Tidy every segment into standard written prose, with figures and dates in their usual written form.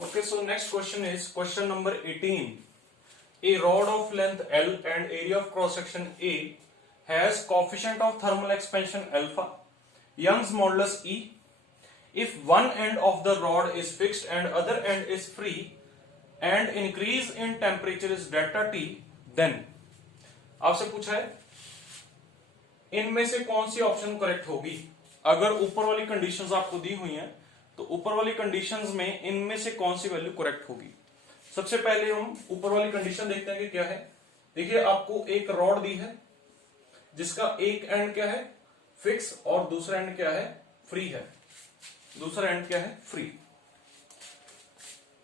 Okay, so next question is question number 18. A rod of length L and area of cross section A has coefficient of thermal expansion alpha, Young's modulus E. If one end of the rod is fixed and other end is free and increase in temperature is delta T, then आपसे पूछा है इनमें से कौन C option correct होगी। अगर ऊपर वाली कंडीशंस आपको दी हुई हैं तो ऊपर वाली कंडीशंस में इनमें से कौन सी वैल्यू करेक्ट होगी। सबसे पहले हम ऊपर वाली कंडीशन देखते हैं कि क्या है। देखिए आपको एक रॉड दी है जिसका एक एंड क्या है फिक्स और दूसरा एंड क्या है फ्री है। दूसरा एंड क्या है free.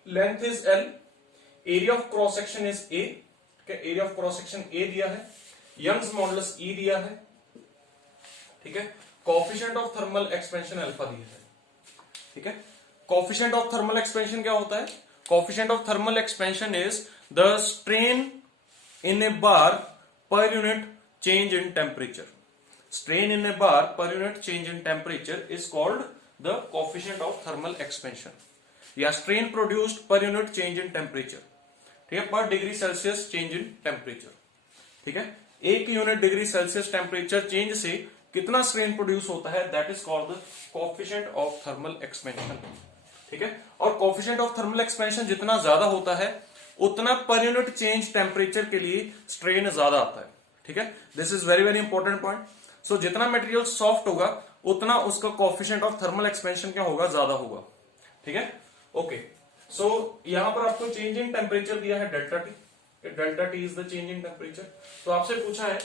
Length is L, area of cross section is a, area of cross section A दिया है, यंग्स मॉडुलस ई दिया है, ठीक है। Coefficient of thermal expansion alpha दिया है, ठीक है। कोएफिशिएंट ऑफ थर्मल एक्सपेंशन क्या होता है। Coefficient of thermal expansion is the strain in a bar per unit change in temperature. Strain in a bar per unit change in temperature is called the coefficient of thermal expansion या strain produced per unit change in temperature, ठीक है, per degree Celsius change in temperature, ठीक है। एक unit degree Celsius temperature change से कितना strain produce होता है that is called the coefficient of thermal expansion, ठीक है। और कोएफिशिएंट ऑफ थर्मल एक्सपेंशन जितना ज्यादा होता है उतना पर यूनिट चेंज टेम्परेचर के लिए स्ट्रेन ज्यादा आता है, ठीक है। This is very very important point. So जितना मटेरियल सॉफ्ट होगा उतना उसका कोएफिशिएंट ऑफ थर्मल एक्सपेंशन क्या होगा ज्यादा होगा, ठीक है। ओके, सो यहां पर आपको चेंज इन टेम्परेचर दिया है delta T, delta T is the change in temperature. तो आपसे पूछा है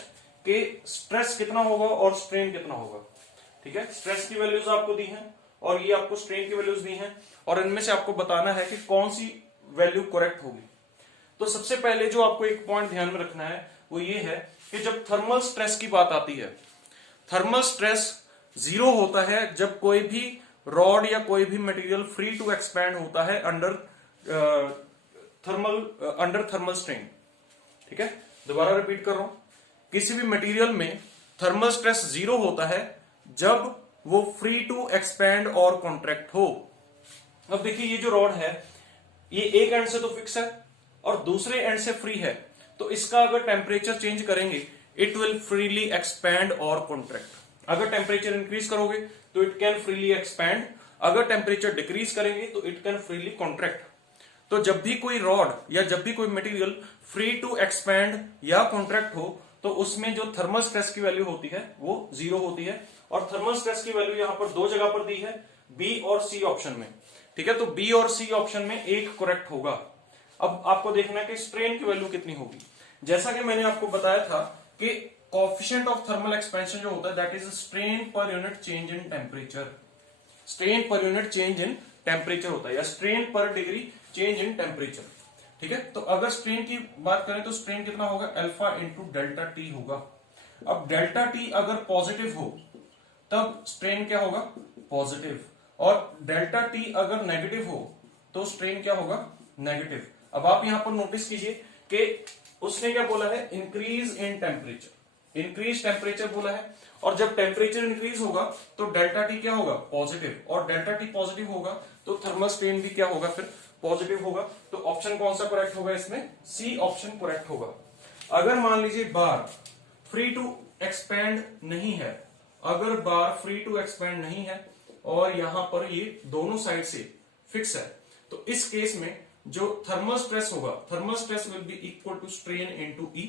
कि स्ट्रेस कितना होगा और स्ट्रेन कितना होगा, ठीक है। स्ट्रेस की वैल्यूज आपको दी हैं और ये आपको स्ट्रेन की वैल्यूज दी हैं और इनमें से आपको बताना है कि कौन सी वैल्यू करेक्ट होगी। तो सबसे पहले जो आपको एक पॉइंट ध्यान में रखना है वो ये है कि जब थर्मल स्ट्रेस की बात आती है, थर्मल स्ट्रेस जीरो होता है जब कोई भी रॉड या कोई भी मटेरियल फ्री टू एक्सपैंड होता है अंडर थर्मल स्ट्रेन, ठीक है। दोबारा रिपीट कर रहा हूं, किसी भी मटेरियल में थर्मल स्ट्रेस जीरो होता है जब वो फ्री टू एक्सपैंड और कॉन्ट्रैक्ट हो। अब देखिए ये जो रॉड है ये एक एंड से तो फिक्स है और दूसरे एंड से फ्री है, तो इसका अगर टेम्परेचर चेंज करेंगे इट विल फ्रीली एक्सपैंड और कॉन्ट्रैक्ट। अगर टेम्परेचर इंक्रीज करोगे तो इट कैन फ्रीली एक्सपैंड, अगर टेम्परेचर डिक्रीज करेंगे तो इट कैन फ्रीली कॉन्ट्रैक्ट। तो जब भी कोई रॉड या जब भी कोई मटेरियल फ्री टू एक्सपैंड या कॉन्ट्रैक्ट हो तो उसमें जो थर्मल स्ट्रेस की वैल्यू होती है वो जीरो होती है। और थर्मल स्ट्रेस की वैल्यू यहां पर दो जगह पर दी है, बी और सी ऑप्शन में, ठीक है। तो बी और सी ऑप्शन में एक करेक्ट होगा। अब आपको देखना है कि स्ट्रेन की वैल्यू कितनी होगी। जैसा कि मैंने आपको बताया था कि कोएफिशिएंट ऑफ थर्मल एक्सपेंशन जो होता है दैट इज स्ट्रेन पर unit change in temperature. Strain पर यूनिट चेंज इन टेम्परेचर होता है या स्ट्रेन पर डिग्री चेंज इन टेम्परेचर, ठीक है। तो अगर स्ट्रेन की बात करें तो स्ट्रेन कितना होगा अल्फा इंटू डेल्टा टी होगा। अब डेल्टा टी अगर पॉजिटिव हो तब स्ट्रेन क्या होगा पॉजिटिव, और डेल्टा टी अगर नेगेटिव हो तो स्ट्रेन क्या होगा नेगेटिव। अब आप यहां पर नोटिस कीजिए कि उसने क्या बोला है increase in temperature, increase temperature बोला है, और जब टेम्परेचर इंक्रीज होगा तो डेल्टा टी क्या होगा पॉजिटिव, और डेल्टा टी पॉजिटिव होगा तो थर्मल स्ट्रेन भी क्या होगा फिर पॉजिटिव होगा। तो ऑप्शन कौन सा करेक्ट होगा इसमें, सी ऑप्शन करेक्ट होगा। अगर मान लीजिए बार फ्री टू एक्सपैंड नहीं है, अगर बार फ्री टू एक्सपैंड नहीं है और यहां पर ये दोनों साइड से फिक्स है, तो इस केस में जो थर्मल स्ट्रेस होगा, thermal stress will be equal to strain into E,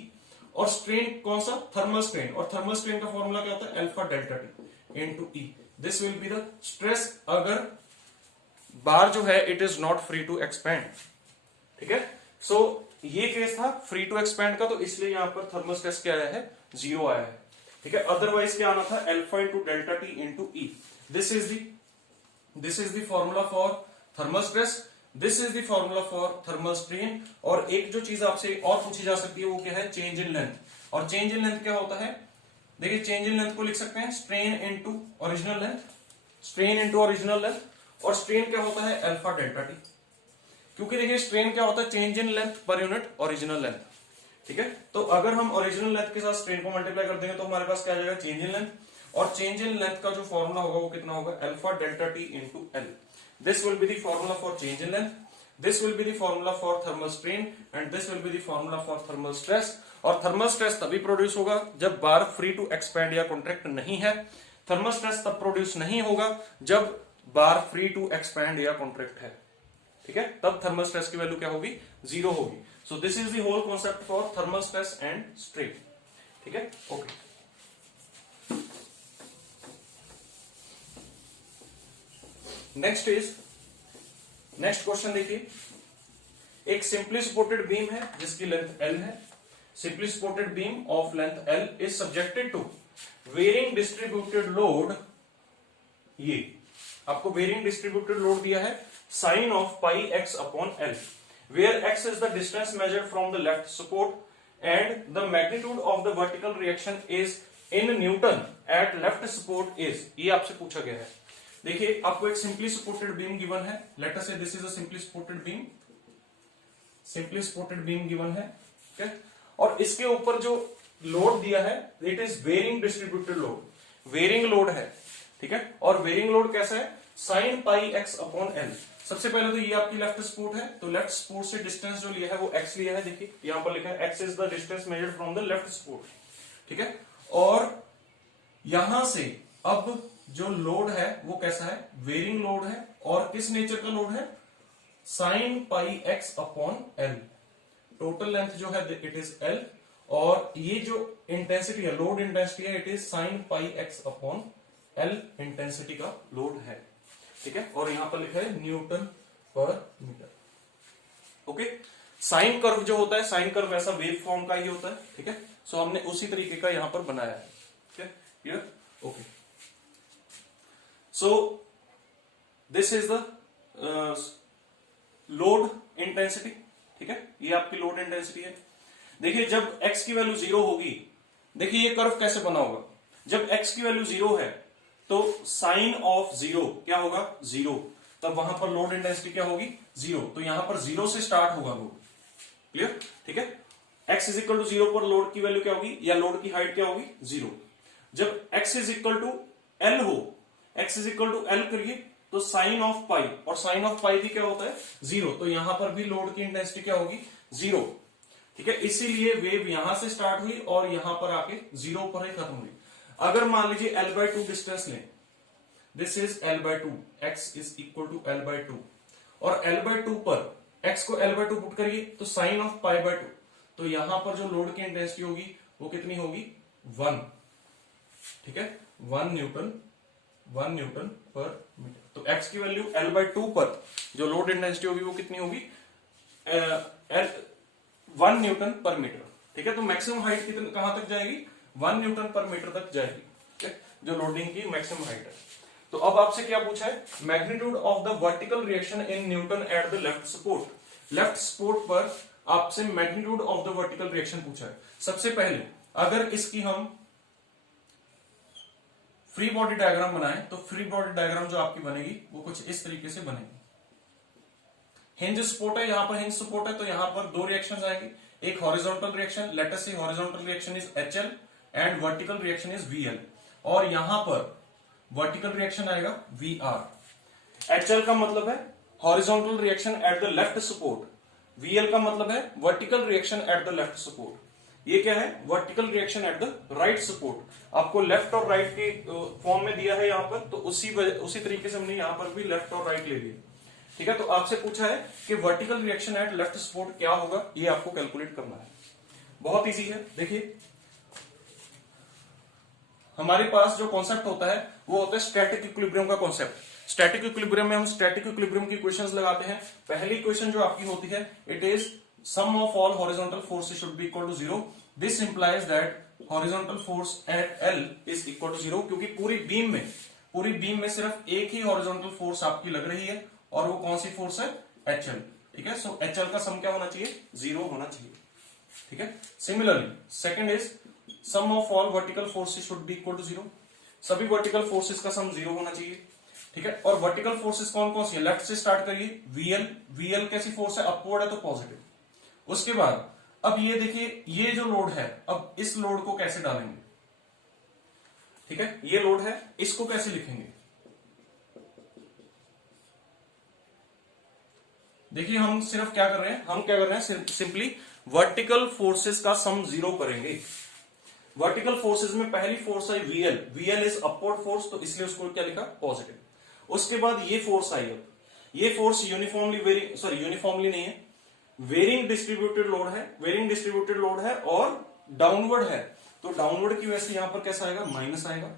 और स्ट्रेन कौन सा थर्मल स्ट्रेन, और थर्मल स्ट्रेन का फॉर्मूला क्या होता है alpha delta T into E. This will be the stress अगर बार जो है it is not free to expand, ठीक है। सो ये केस था फ्री टू एक्सपैंड का, तो इसलिए यहां पर थर्मल स्ट्रेस क्या आया है जीरो आया है, ठीक है। अदरवाइज क्या आना था alpha into delta T into E. This is the formula for thermal stress, this is the formula for thermal strain. और एक जो चीज आपसे और पूछी जा सकती है वो क्या है चेंज इन लेंथ, और चेंज इन लेंथ क्या होता है देखिए चेंज इन लेंथ को लिख सकते हैं strain into original length, strain into original length, और स्ट्रेन क्या होता है अल्फा डेल्टा टी, क्योंकि देखिए स्ट्रेन क्या होता है change in length per unit original length, ठीक है। तो अगर हम ओरिजिनल लेंथ के साथ स्ट्रेन को मल्टीप्लाई कर देंगे तो हमारे पास क्या आ जाएगा चेंज इन लेंथ, और चेंज इन लेंथ का जो फॉर्मूला होगा वो कितना होगा alpha delta T into L. This will be the formula for change in length. This will be the formula for thermal strain and this will be the formula for thermal stress. और thermal stress तभी produce होगा जब बार free to expand या contract नहीं है। Thermal stress तब produce नहीं होगा जब बार फ्री टू एक्सपैंड या कॉन्ट्रैक्ट है, ठीक है, तब थर्मल स्ट्रेस की वैल्यू क्या होगी, 0 होगी। So this is the whole concept for thermal stress and strain, ठीक है, ओके। नेक्स्ट क्वेश्चन देखिए, एक सिंपली सपोर्टेड बीम है जिसकी लेंथ L है। Simply supported beam of length L is subjected to varying distributed load, ये आपको varying distributed load दिया है sine of pi x upon L, where x is the distance measured from the left support and the magnitude of the vertical reaction is in Newton at left support is, ये आपसे पूछा गया है। देखिए आपको एक सिंपली सपोर्टेड बीम गिवन है, let us say this is a simply supported beam, simply supported beam given है, ठीक है, और इसके ऊपर जो लोड दिया है it is varying distributed load, varying load है, ठीक है, और वेरिंग लोड कैसा है, sine pi x upon L। सबसे पहले तो ये आपकी लेफ्ट सपोर्ट है, तो लेफ्ट सपोर्ट से डिस्टेंस जो लिया है वो x लिया है, देखिए यहां पर लिखा है x is the distance measured from the left support, ठीक है, और यहां से अब जो लोड है वो कैसा है, वेरिंग लोड है, और किस नेचर का लोड है, sine pi x upon L। Total length जो है इट इज L, और ये जो इंटेंसिटी है, लोड इंटेंसिटी है, it is sine pi x upon L intensity का लोड है, ठीक है, और यहां पर लिखा है न्यूटन पर मीटर, ओके। साइन कर्व जो होता है, साइन कर्व ऐसा वेव फॉर्म का ही होता है, ठीक है, सो हमने उसी तरीके का यहां पर बनाया है, ठीक है, clear, okay. So this is the load intensity, ठीक है, ये आपकी लोड इंटेंसिटी है। देखिए जब x की वैल्यू 0 होगी, देखिए ये कर्व कैसे बना होगा, जब x की वैल्यू 0 है तो साइन ऑफ 0 क्या होगा, 0, तब वहां पर लोड इंटेंसिटी क्या होगी, 0, तो यहां पर 0 से स्टार्ट होगा लोड, क्लियर, ठीक है। x इज इक्वल टू 0 पर लोड की वैल्यू क्या होगी, या लोड की हाइट क्या होगी, 0। जब x is equal to L हो, x is equal to L करिए तो साइन ऑफ पाई, और साइन ऑफ पाई भी क्या होता है, 0, तो यहां पर भी लोड की इंटेंसिटी क्या होगी, 0, ठीक है, इसीलिए वेव यहां से स्टार्ट हुई और यहां पर आके 0 पर ही खत्म हुई। अगर मान लीजिए L/2 डिस्टेंस लें, this is L/2, x is equal to L/2, और L/2 पर x को L/2 पुट करिए तो साइन ऑफ पाई/2, तो यहां पर जो लोड की इंटेंसिटी होगी वो कितनी होगी, 1, ठीक है, 1 न्यूटन पर मीटर। तो x की वैल्यू L/2 पर जो लोड इंटेंसिटी होगी वो कितनी होगी, 1 न्यूटन पर मीटर, ठीक है। तो मैक्सिमम हाइट कितनी, कहां तक जाएगी, 1 न्यूटन पर मीटर तक जाएगी, ठीक है, जो लोडिंग की मैक्सिमम हाइट है। तो अब आपसे क्या पूछा है, magnitude of the vertical reaction in newton at the left support. Left support पर आपसे magnitude of the vertical reaction पूछा है। सबसे पहले अगर इसकी हम फ्री बॉडी डायग्राम बनाएं तो फ्री बॉडी डायग्राम जो आपकी बनेगी वो कुछ इस तरीके से बनेगी। हिंज सपोर्ट है, यहां पर हिंज सपोर्ट है, तो यहां पर दो रिएक्शंस आएंगे, एक हॉरिजॉन्टल रिएक्शन, लेट अस से horizontal reaction is HL and vertical reaction is VL, और यहां पर वर्टिकल रिएक्शन आएगा VR। HL का मतलब है horizontal reaction at the left support, VL का मतलब है vertical reaction at the left support. ये क्या है, vertical reaction at the right support. आपको लेफ्ट और राइट के फॉर्म में दिया है यहां पर, तो उसी तरीके से हमने यहां पर भी लेफ्ट और राइट ले लिया, ठीक है। तो आपसे पूछा है कि vertical reaction at left support क्या होगा, ये आपको कैलकुलेट करना है। बहुत इजी है, देखिए हमारे पास जो कॉन्सेप्ट होता है वो होता है स्टैटिक इक्विलिब्रियम का कॉन्सेप्ट। स्टैटिक इक्विलिब्रियम में हम स्टैटिक इक्विलिब्रियम की इक्वेशंस लगाते हैं। पहली इक्वेशन जो आपकी होती है it is sum of all horizontal forces should be equal to 0। This implies that horizontal force at L is equal to 0, क्योंकि पूरी बीम में सिर्फ एक ही हॉरिजॉन्टल फोर्स आपकी लग रही है, और वो कौन सी फोर्स है, HL, ठीक है। सो HL का सम क्या होना चाहिए, 0 होना चाहिए, ठीक है। Similarly second is sum of all vertical forces should be equal to 0। सभी वर्टिकल फोर्सेस का सम 0 होना चाहिए, ठीक है। और वर्टिकल फोर्सेस कौन कौन सी है, लेफ्ट से स्टार्ट करिए, VL कैसी फोर्स है, अपवर्ड है तो पॉजिटिव। उसके बाद अब ये देखिए ये जो लोड है, अब इस लोड को कैसे डालेंगे, ठीक है, ये लोड है, इसको कैसे लिखेंगे, देखिए हम सिर्फ क्या कर रहे हैं, हम क्या कर रहे हैं, सिंपली वर्टिकल फोर्सेस का सम जीरो करेंगे। वर्टिकल फोर्सेस में पहली फोर्स आई VL, VL is upward force, तो इसलिए उसको क्या लिखा, पॉजिटिव। उसके बाद ये फोर्स आई, अब ये force uniformly varying, sorry uniformly नहीं है, वेरिंग डिस्ट्रीब्यूटेड लोड है, वेरिंग डिस्ट्रीब्यूटेड लोड है और डाउनवर्ड है, तो डाउनवर्ड की वजह से यहां पर कैसा आएगा, माइनस आएगा।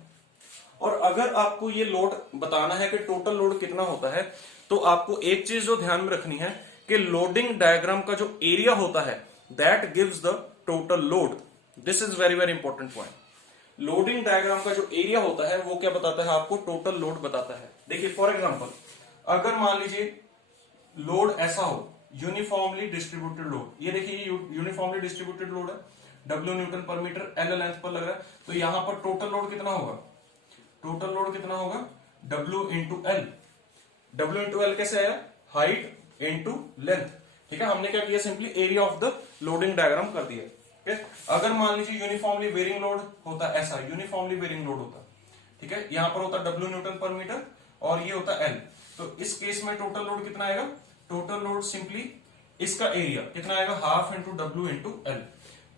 और अगर आपको ये लोड बताना है कि टोटल लोड कितना होता है, तो आपको एक चीज जो ध्यान में रखनी है कि लोडिंग डायग्राम का जो एरिया होता है that gives the total load. This is very very important point. Loading diagram का जो एरिया होता है वो क्या बताता है, आपको टोटल लोड बताता है। देखिए फॉर एग्जांपल, अगर मान लीजिए लोड ऐसा हो, यूनिफॉर्मली डिस्ट्रीब्यूटेड लोड, ये देखिए यूनिफॉर्मली डिस्ट्रीब्यूटेड लोड है, W न्यूटन पर मीटर, L लेंथ पर लग रहा है, तो यहां पर टोटल लोड कितना होगा, टोटल लोड कितना होगा, W into L. W into L कैसे आया, हाइट इंटू लेंथ। ठीक है, हमने क्या किया, simply area of the loading diagram कर दिया। ठीक है, अगर मान लीजिए यूनिफॉर्मली वेरिंग लोड होता, ऐसा यूनिफॉर्मली वेरिंग लोड होता, ठीक है, यहां पर होता W न्यूटन पर मीटर और ये होता L, तो इस केस में टोटल लोड कितना आएगा, टोटल लोड सिंपली इसका एरिया कितना आएगा, half into W into L.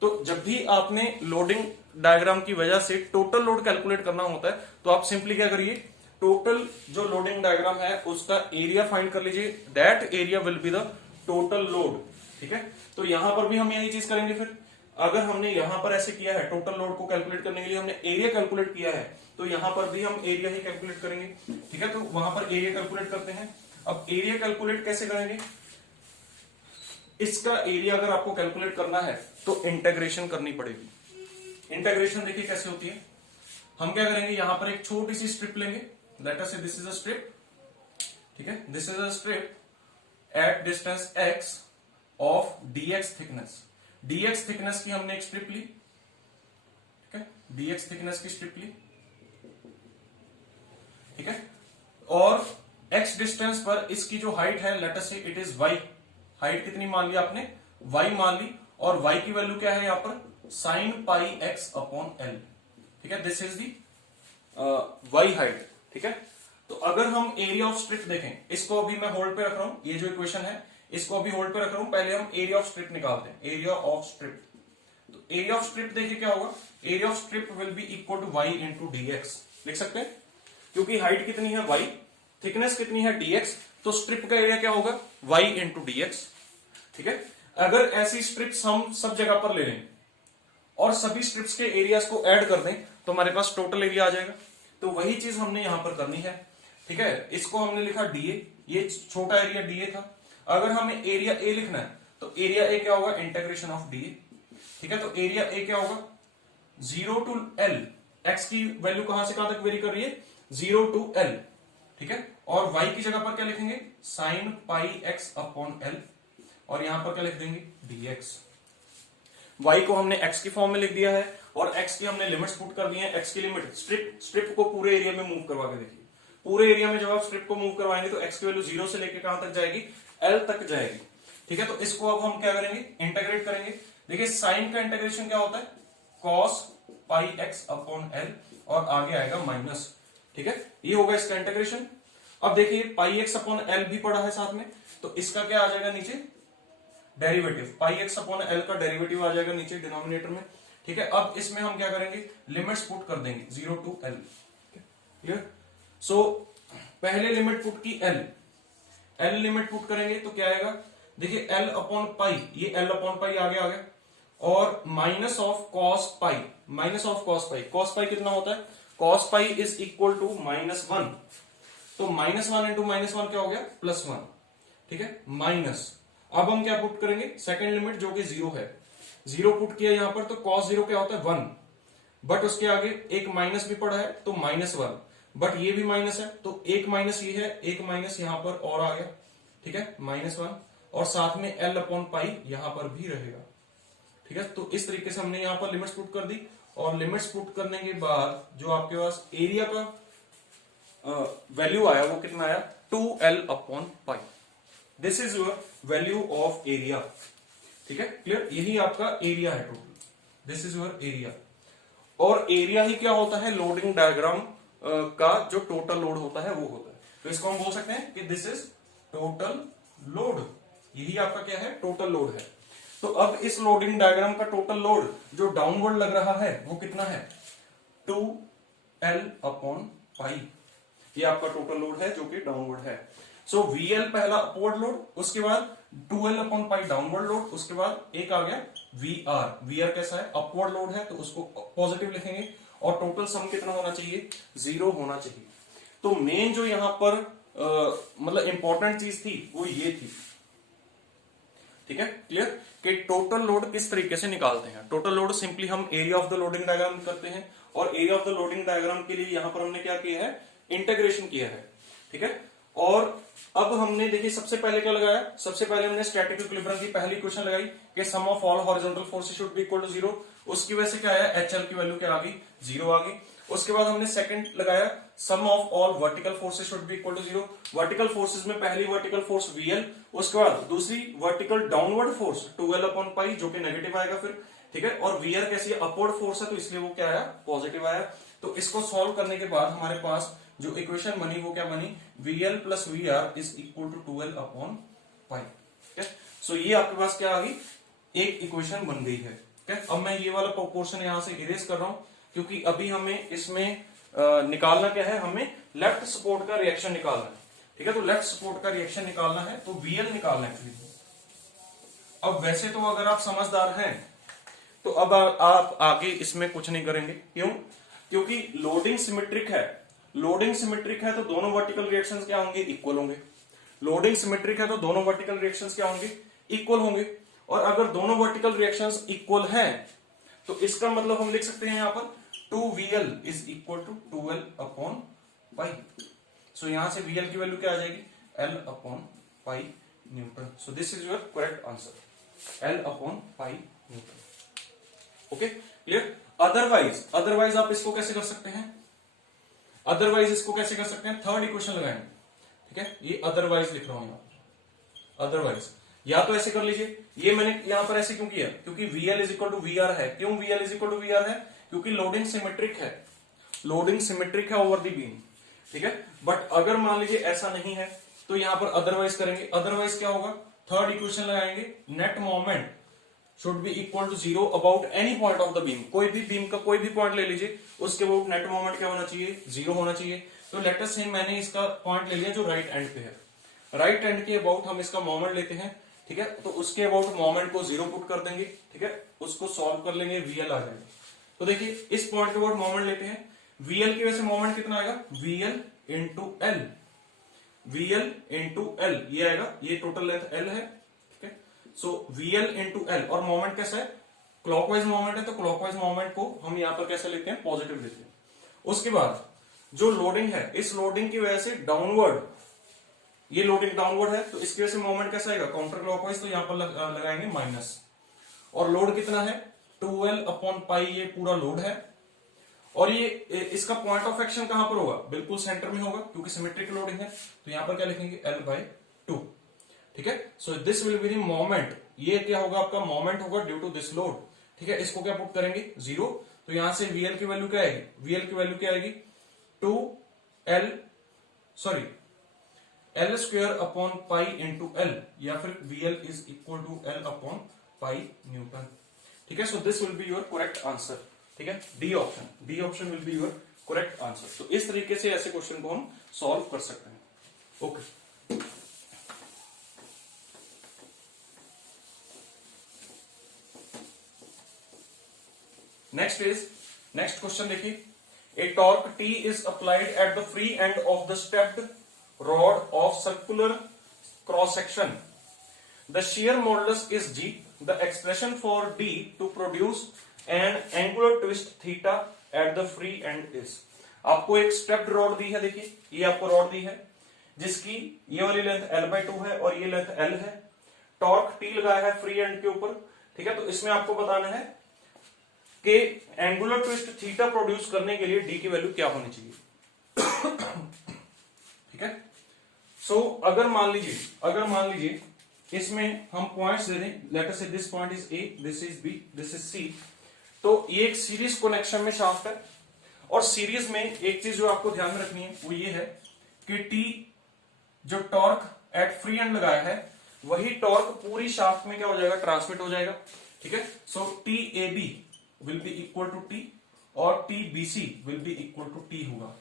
तो जब भी आपने लोडिंग डायग्राम की वजह से टोटल लोड कैलकुलेट करना होता है, तो आप सिंपली क्या करिए, टोटल जो लोडिंग डायग्राम है उसका एरिया फाइंड कर लीजिए, that area will be the total load. ठीक है, तो यहां पर भी हम यही चीज करेंगे। फिर अगर हमने यहां पर ऐसे किया है, टोटल लोड को कैलकुलेट करने के लिए हमने एरिया कैलकुलेट किया है, तो यहां पर भी हम एरिया ही कैलकुलेट करेंगे। ठीक है, तो वहां पर एरिया कैलकुलेट करते हैं। अब एरिया कैलकुलेट कैसे करेंगे, इसका एरिया अगर आपको कैलकुलेट करना है तो इंटीग्रेशन करनी पड़ेगी। इंटीग्रेशन देखिए कैसे होती है, हम क्या करेंगे, यहां पर एक छोटी सी स्ट्रिप लेंगे, late us say this is a strip. ठीक है, this is a strip at distance x of dx thickness. dx thickness की हमने एक स्ट्रिप ली, ठीक है, dx थिकनेस की स्ट्रिप ली, ठीक है, और x डिस्टेंस पर इसकी जो हाइट है, लेट अस से इट इज y, हाइट कितनी मान ली आपने, y मान ली, और y की वैल्यू क्या है यहां पर, sign pi x upon L. ठीक है, this is the y height. ठीक है, तो अगर हम एरिया ऑफ स्ट्रिप देखें, इसको अभी मैं होल्ड पे रख रहा हूं, ये जो इक्वेशन है इसको अभी होल्ड पे रख रहा हूं, पहले हम एरिया ऑफ स्ट्रिप निकालते हैं। एरिया ऑफ स्ट्रिप, तो एरिया ऑफ स्ट्रिप देखिए क्या होगा, area of strip will be equal to y into dx। लिख सकते हैं, क्योंकि हाइट कितनी है y, थिकनेस कितनी है dx, तो स्ट्रिप का एरिया क्या होगा, y इंटू dx। ठीक है, अगर ऐसी स्ट्रिप्स हम सब जगह पर ले लें और सभी स्ट्रिप्स के एरियाज को ऐड कर दें, तो हमारे पास टोटल एरिया आ जाएगा। तो वही चीज हमने यहां पर करनी है। ठीक है, इसको हमने लिखा dA, ये छोटा एरिया dA था। अगर हमें एरिया A लिखना है, तो एरिया A क्या होगा, इंटीग्रेशन ऑफ dA। ठीक है, तो एरिया A क्या होगा, 0 टू L, x की वैल्यू कहां से कहां तक वेरी कर रही है, 0 टू L। ठीक है, और y की जगह पर क्या लिखेंगे, sign pi x upon L, और यहां पर क्या लिख देंगे, dx। y को हमने x की फॉर्म में लिख दिया है, और x की हमने लिमिट्स पुट कर दी है। x की लिमिट, स्ट्रिप को पूरे एरिया में मूव करवा के देखिए, पूरे एरिया में जब आप स्ट्रिप को मूव करवाएंगे तो x की वैल्यू 0 से लेकर कहां तक जाएगी, L तक जाएगी। ठीक है, तो इसको अब हम क्या करेंगे, इंटीग्रेट करेंगे। देखिए साइन का इंटीग्रेशन क्या होता है, cos पाई x अपॉन एल, और आगे आएगा माइनस। ठीक है, ये होगा इसका इंटीग्रेशन। अब देखिए पाई एक्स अपॉन एल भी पड़ा है साथ में, तो इसका क्या आ जाएगा नीचे, डेरिवेटिव, पाई एक्स अपॉन एल का डेरिवेटिव आ जाएगा नीचे डिनोमिनेटर में। ठीक है, अब इसमें हम क्या करेंगे, लिमिट्स पुट कर देंगे 0 टू एल। क्लियर, सो पहले लिमिट पुट की एल लिमिट पुट करेंगे तो क्या आएगा, देखिए एल अपॉन पाई, ये एल अपॉन पाई आगे आ गया, और minus of cos pi, minus of cos pi, cos pi कितना होता है, cos pi is equal to -1, तो -1 इंटू -1 क्या हो गया, +1। ठीक है, माइनस, अब हम क्या पुट करेंगे, सेकेंड लिमिट जो कि 0 है, 0 पुट किया यहां पर, तो cos 0 क्या होता है, 1, बट उसके आगे एक माइनस भी पड़ा है तो -1, बट ये भी माइनस है, तो एक माइनस ये है, एक माइनस यहां पर और आ गया। ठीक है, -1, और साथ में एल अपॉन पाई यहां पर भी रहेगा। ठीक है, तो इस तरीके से हमने यहां पर लिमिट्स पुट कर दी, और लिमिट्स पुट करने के बाद जो आपके पास एरिया का वैल्यू आया वो कितना आया, 2L upon pi. This is your value of area. ठीक है, क्लियर, यही आपका एरिया है total, this is your area. और एरिया ही क्या होता है, लोडिंग डायग्राम का जो टोटल लोड होता है वो होता है। तो इसको हम बोल सकते हैं कि दिस इज टोटल लोड। यही आपका क्या है, टोटल लोड है। तो अब इस लोडिंग डायग्राम का टोटल लोड जो डाउनवर्ड लग रहा है वो कितना है, 2L/पाई। ये आपका टोटल लोड है जो कि डाउनवर्ड है। सो VL पहला अपवर्ड लोड, उसके बाद 2L/पाई डाउनवर्ड लोड, उसके बाद एक आ गया VR कैसा है, अपवर्ड लोड है तो उसको पॉजिटिव लिखेंगे, और टोटल सम कितना होना चाहिए, 0 होना चाहिए। तो मेन जो यहां पर मतलब इंपॉर्टेंट चीज थी वो ये थी, ठीक है, क्लियर, कि टोटल लोड किस तरीके से निकालते हैं। टोटल लोड सिंपली हम area of the loading diagram करते हैं, और area of the loading diagram के लिए यहां पर हमने क्या किया है, इंटीग्रेशन किया है, ठीक है। और अब हमने देखिए सबसे पहले क्या लगाया, सबसे पहले हमने स्टैटिक इक्विलिब्रियम की पहली इक्वेशन लगाई कि sum of all horizontal forces should be equal to 0। उसकी वजह से क्या आया, HL की वैल्यू क्या आ गई, 0 आ गई। उसके बाद हमने सेकंड लगाया sum of all vertical forces should be equal to 0। Vertical forces में पहली वर्टिकल फोर्स VL, उसके बाद दूसरी वर्टिकल डाउनवर्ड फोर्स 2L/पाई जो कि नेगेटिव आएगा फिर, ठीक है। और VR कैसी है, अपवर्ड फोर्स है, तो इसलिए वो क्या आया, पॉजिटिव आया। तो इसको सॉल्व करने के बाद हमारे पास जो इक्वेशन बनी वो क्या बनी, VL plus VR is equal to 2L/पाई। ठीक है, सो ये आपके पास क्या आ गई, एक इक्वेशन बन गई है। ठीक है, अब मैं ये वाला पोर्शन यहां से इरेज कर रहा हूं, क्योंकि अभी हमें इसमें निकालना क्या है, हमें लेफ्ट सपोर्ट का रिएक्शन निकालना है। ठीक है, तो लेफ्ट सपोर्ट का रिएक्शन निकालना है तो VL निकालना है। अब वैसे तो अगर आप समझदार हैं तो अब आप आगे इसमें कुछ नहीं करेंगे, क्यों, क्योंकि लोडिंग सिमेट्रिक है। लोडिंग सिमेट्रिक है तो दोनों वर्टिकल रिएक्शंस क्या होंगे, इक्वल होंगे। लोडिंग सिमेट्रिक है तो दोनों वर्टिकल रिएक्शंस क्या होंगे, इक्वल होंगे। और अगर दोनों वर्टिकल रिएक्शंस इक्वल हैं तो इसका मतलब हम लिख सकते हैं यहां पर 2VL इज इक्वल टू 2L/पाई। सो यहां से VL की वैल्यू क्या आ जाएगी, L/पाई newton. So this is your correct answer, L/पाई न्यूटन। Okay, clear. अदरवाइज आप इसको कैसे कर सकते हैं, अदरवाइज इसको कैसे कर सकते हैं, थर्ड इक्वेशन लगाएंगे। ठीक है, ये अदरवाइज लिख रहा हूं यहां पर। अदरवाइज या तो ऐसे कर लीजिए, ये मैंने यहां पर ऐसे क्यों किया, क्योंकि VL is equal to VR है। क्यों VL is equal to VR है, क्योंकि लोडिंग सिमेट्रिक है, लोडिंग सिमेट्रिक है ओवर द बीम। ठीक है, बट अगर मान लीजिए ऐसा नहीं है तो यहां पर अदरवाइज करेंगे। अदरवाइज क्या होगा, थर्ड इक्वेशन लगाएंगे, net moment should be equal to 0 about any point of the beam. कोई भी बीम का कोई भी पॉइंट ले लीजिए, उसके अबाउट नेट मोमेंट क्या होना चाहिए, 0 होना चाहिए। तो लेट अस से मैंने इसका पॉइंट ले लिया जो राइट एंड पे है, राइट एंड के अबाउट हम इसका मोमेंट लेते हैं। ठीक है, तो उसके अबाउट मोमेंट को 0 पुट कर देंगे। ठीक है, उसको सॉल्व कर लेंगे, VL आ जाएगा। तो देखिए इस पॉइंट के अबाउट मोमेंट लेते हैं, VL की वजह से मोमेंट कितना आएगा, VL into L, VL into L ये आएगा, ये टोटल लेंथ L है। ठीक है, सो VL इंटू L, और मोमेंट कैसा है, क्लॉकवाइज मोमेंट है, तो क्लॉकवाइज मोमेंट को हम यहां पर कैसे लेते हैं, पॉजिटिव लेते हैं। उसके बाद जो लोडिंग है, इस लोडिंग की वजह से डाउनवर्ड, ये लोडिंग डाउनवर्ड है तो इसकी वजह से मोमेंट कैसा आएगा, काउंटर क्लॉकवाइज, तो यहां पर लगाएंगे माइनस। और लोड कितना है, 2L/पाई, ये पूरा लोड है। और ये इसका पॉइंट ऑफ एक्शन कहां पर होगा, बिल्कुल सेंटर में होगा, क्योंकि सिमेट्रिक लोडिंग है। तो यहां पर क्या लिखेंगे, L/2। ठीक है, so this will be the moment, ये क्या होगा, आपका मोमेंट होगा ड्यू टू दिस लोड। ठीक है, इसको क्या पुट करेंगे, 0। तो यहां से VL की वैल्यू क्या आएगी, VL की वैल्यू क्या आएगी, L/पाई इंटू L, या फिर VL इज इक्वल टू L/पाई न्यूटन। ठीक है, so this will be your correct answer. ठीक है, D option will be your correct answer. तो इस तरीके से ऐसे क्वेश्चन को हम सॉल्व कर सकते हैं। ओके, नेक्स्ट क्वेश्चन देखिए, ए torque T is applied at the free end of the stepped rod of circular cross section. The shear modulus is G. The expression for D to produce an angular twist theta at the free end is. आपको एक stepped rod दी है, देखिए ये आपको rod दी है जिसकी ये वाली लेंथ L/2 है और ये लेंथ L है। टॉर्क T लगाया है फ्री एंड के ऊपर। ठीक है, तो इसमें आपको बताना है कि एंगुलर ट्विस्ट थीटा प्रोड्यूस करने के लिए डी की वैल्यू क्या होनी चाहिए। ठीक है, सो अगर मान लीजिए इसमें हम पॉइंट्स दे दें, late us say this point is A, this is B, this is C। तो ये एक सीरीज कनेक्शन में शाफ्ट है, और सीरीज में एक चीज जो आपको ध्यान में रखनी है वो ये है कि T जो टॉर्क एट फ्री एंड लगाया है वही टॉर्क पूरी शाफ्ट में क्या हो जाएगा, ट्रांसमिट हो जाएगा। ठीक है, so T A B will be equal to T और T B C will be equal to T होगा।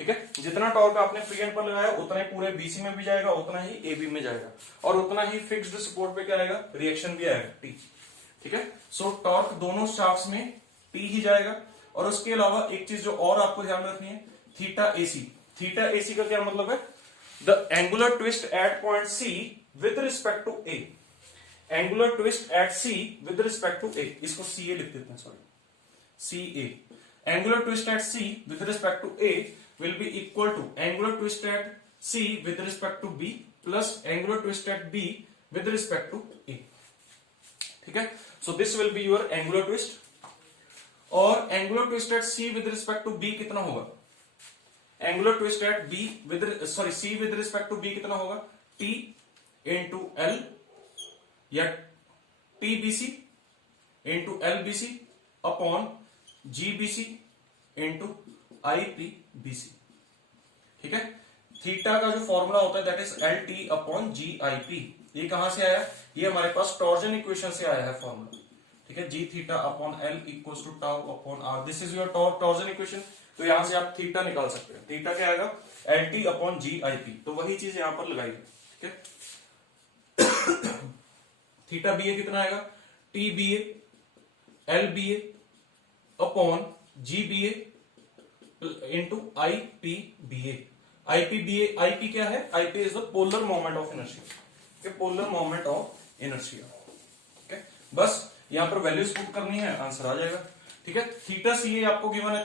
ठीक है, जितना टॉर्क आपने फ्री एंड पर लगाया उतना ही पूरे बीसी में भी जाएगा, उतना ही एबी में जाएगा, और उतना ही फिक्स्ड सपोर्ट पे क्या आएगा, रिएक्शन भी आएगा टी। ठीक है, सो टॉर्क दोनों शाफ्ट्स में टी ही जाएगा। और उसके अलावा एक चीज जो और आपको ध्यान में रखनी है, थीटा एसी। थीटा एसी का क्या मतलब है, the angular twist at point C with respect to A. Angular twist at C with respect to A, इसको सी ए लिख देते हैं, sorry C A. Angular twist at C with respect to A will be equal to angular twist at C with respect to B plus angular twist at B with respect to A. ठीक है, so this will be your angular twist। और angular twist at C with respect to B कितना होगा, angular twist at B with C with respect to B कितना होगा, T into L या TBC into LBC upon GBC into IPBC। ठीक है, theta का जो फॉर्मूला होता है that is L T upon G I P. ये कहां से आया, ये हमारे पास टॉर्जन इक्वेशन से आया है फॉर्मूला। ठीक है, G theta upon L equals to tau upon R, this is your torsion equation. तो यहां से आप थीटा निकाल सकते हैं, थीटा क्या आएगा, L T upon G I P. तो वही चीज यहां पर लगाई। ठीक है, थीटा बी ए कितना आएगा, T B A L B A upon G B A into I P B A. I P B A, I P क्या है, I P is the polar moment of inertia, polar moment of inertia. ठीक है, बस यहां पर values put करनी है, answer आ जाएगा। ठीक है, थीटा सी ए आपको गिवन है,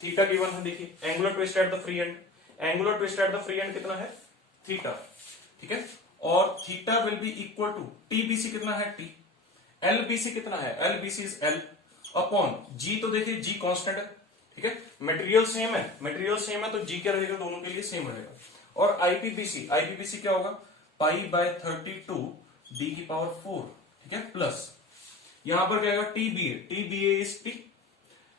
थीटा गिवन है। देखिए angular twist at the free end, angular twist at the free end कितना है, थीटा। ठीक है, और theta will be equal to TBC कितना है, टी। एलबीसी कितना है, LBC is L upon G. तो देखिए जी कांस्टेंट है। ठीक है, मटेरियल सेम है, मटेरियल सेम है तो जी क्या रहेगा, दोनों के लिए सेम रहेगा। और आईपीबीसी, आईपीबीसी क्या होगा, पाई बाय 32 डी की पावर 4। ठीक है, प्लस यहां पर क्या आएगा, TBA, TBA is T.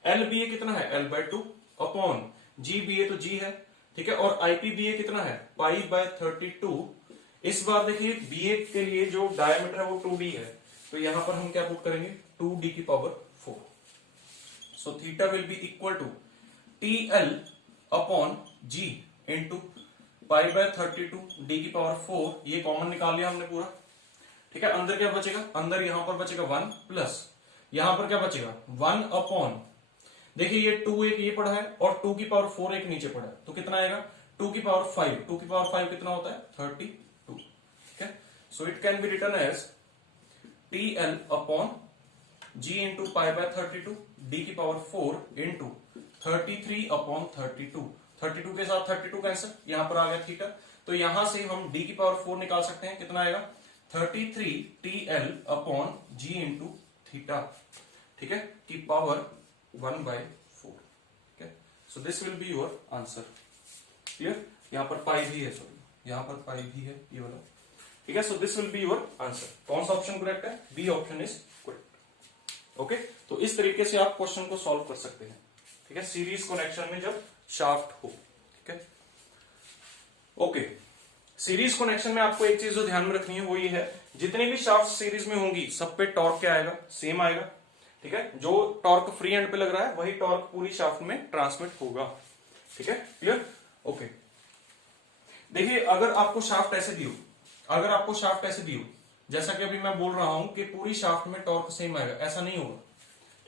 LBA कितना है, एल बाय 2 अपॉन जीबीए तो जी है। ठीक है, और आईपीबीए कितना है, पाई बाय 32। इस बार देखिए बीए के लिए जो डायमीटर है वो 2d है, तो यहां पर हम क्या पुट करेंगे, 2d की power 4। So theta will be equal to TL upon G into pi by 32 d की पावर 4। ये कॉमन निकाल लिया हमने पूरा। ठीक है, अंदर क्या बचेगा, अंदर यहां पर बचेगा 1 प्लस यहां पर क्या बचेगा 1 अपॉन, देखिए ये 2 एक ये पड़ा है और 2 की पावर 4 एक नीचे पड़ा है, तो कितना आएगा 2 की पावर 5। 2 की पावर 5 कितना होता है, 32। ठीक है, so it can be written as TL अपॉन G into pi by 32 D की पावर 4 इंटू 33 अपॉन 32। 32 के साथ 32 कैंसिल, यहां पर आ गया थीटा, तो यहां से हम D की पावर 4 निकाल सकते हैं, कितना आएगा 33 TL अपॉन G इंटू थीटा। ठीक है, की पावर 1/4। ठीक है, so this will be your answer. Clear, यहां पर पाई भी है, सॉरी यहां पर पाई भी है ये वाला। ठीक है, so this will be your answer. कौन सा ऑप्शन करेक्ट है, B option is correct. Okay, तो इस तरीके से आप क्वेश्चन को सॉल्व कर सकते हैं। ठीक है, सीरीज कनेक्शन में जब शाफ्ट हो। ठीक है, ओके, सीरीज कनेक्शन में आपको एक चीज जो ध्यान में रखनी है वो ये है, जितनी भी शाफ्ट सीरीज में होंगी सब पे टॉर्क क्या आएगा, सेम आएगा। ठीक है, जो टॉर्क फ्री एंड पे लग रहा है वही टॉर्क पूरी शाफ्ट में ट्रांसमिट होगा। ठीक है, क्लियर। ओके, देखिए अगर आपको शाफ्ट ऐसे दी हो, अगर आपको शाफ्ट ऐसे दी हो, जैसा कि अभी मैं बोल रहा हूं कि पूरी शाफ्ट में टॉर्क सेम आएगा, ऐसा नहीं होगा।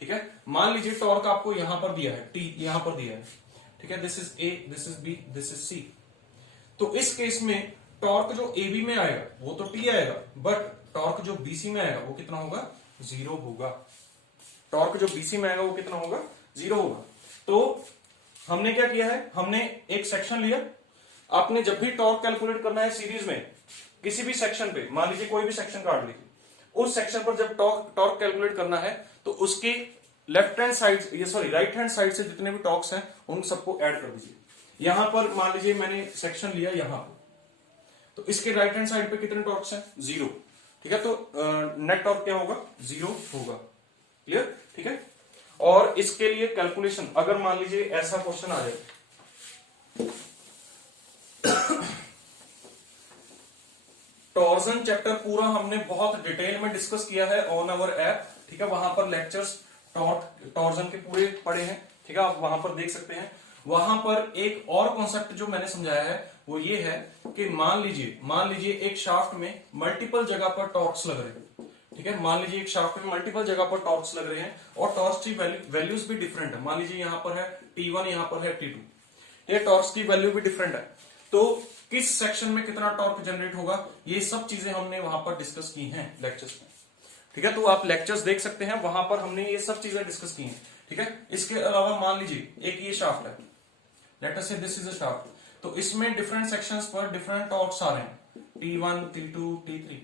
ठीक है, मान लीजिए टॉर्क आपको यहां पर दिया है, टी यहां पर दिया है। ठीक है, this is A, this is B, this is C. तो इस केस में टॉर्क जो ए बी में आएगा वो तो टी आएगा, बट टॉर्क जो बीसी में आएगा वो कितना होगा, 0 होगा। टॉर्क जो बीसी में आएगा वो कितना होगा, 0 होगा। तो हमने क्या किया है, हमने एक सेक्शन लिया। आपने जब भी टॉर्क कैलकुलेट करना है सीरीज में, किसी भी सेक्शन पे, मान लीजिए कोई भी सेक्शन काट लीजिए, उस सेक्शन पर जब टॉर्क कैलकुलेट करना है तो उसके लेफ्ट हैंड साइड, ये सॉरी राइट हैंड साइड से जितने भी टॉर्क्स हैं उन सबको ऐड कर दीजिए। यहां पर मान लीजिए मैंने सेक्शन लिया यहां पर, तो इसके राइट हैंड साइड पे कितने टॉर्क्स हैं, 0। ठीक है, तो नेट टॉर्क क्या होगा, 0 होगा। क्लियर। ठीक है, और इसके लिए कैलकुलेशन, अगर मान लीजिए ऐसा क्वेश्चन आ जाए, टॉर्जन चैप्टर पूरा हमने बहुत डिटेल में डिस्कस किया है ऑन अवर ऐप, ठीक है। वहां पर लेक्चर्स टॉर्जन के पूरे पड़े हैं, ठीक है, आप वहां पर देख सकते हैं। वहां पर एक और कॉन्सेप्ट जो मैंने समझाया है वो ये है कि मान लीजिए एक शाफ्ट में मल्टीपल जगह पर टॉर्क्स लग रहे हैं, ठीक है। मान लीजिए एक शाफ्ट में मल्टीपल जगह पर टॉर्क्स लग रहे हैं और टॉर्क्स की वैल्यूज भी डिफरेंट है। मान लीजिए यहां पर है T1, यहां पर है T2, ये टॉर्क्स की वैल्यू भी डिफरेंट है। तो किस सेक्शन में कितना टॉर्क जनरेट होगा, ये सब चीजें हमने वहां पर डिस्कस की हैं लेक्चर्स में, ठीक है। तो आप लेक्चर्स देख सकते हैं, वहां पर हमने ये सब चीजें डिस्कस की हैं, ठीक है। इसके अलावा मान लीजिए एक ये शाफ्ट है, let us say this is a shaft, तो इसमें डिफरेंट सेक्शंस पर डिफरेंट टॉर्क्स आ रहे हैं, T1, T2, T3।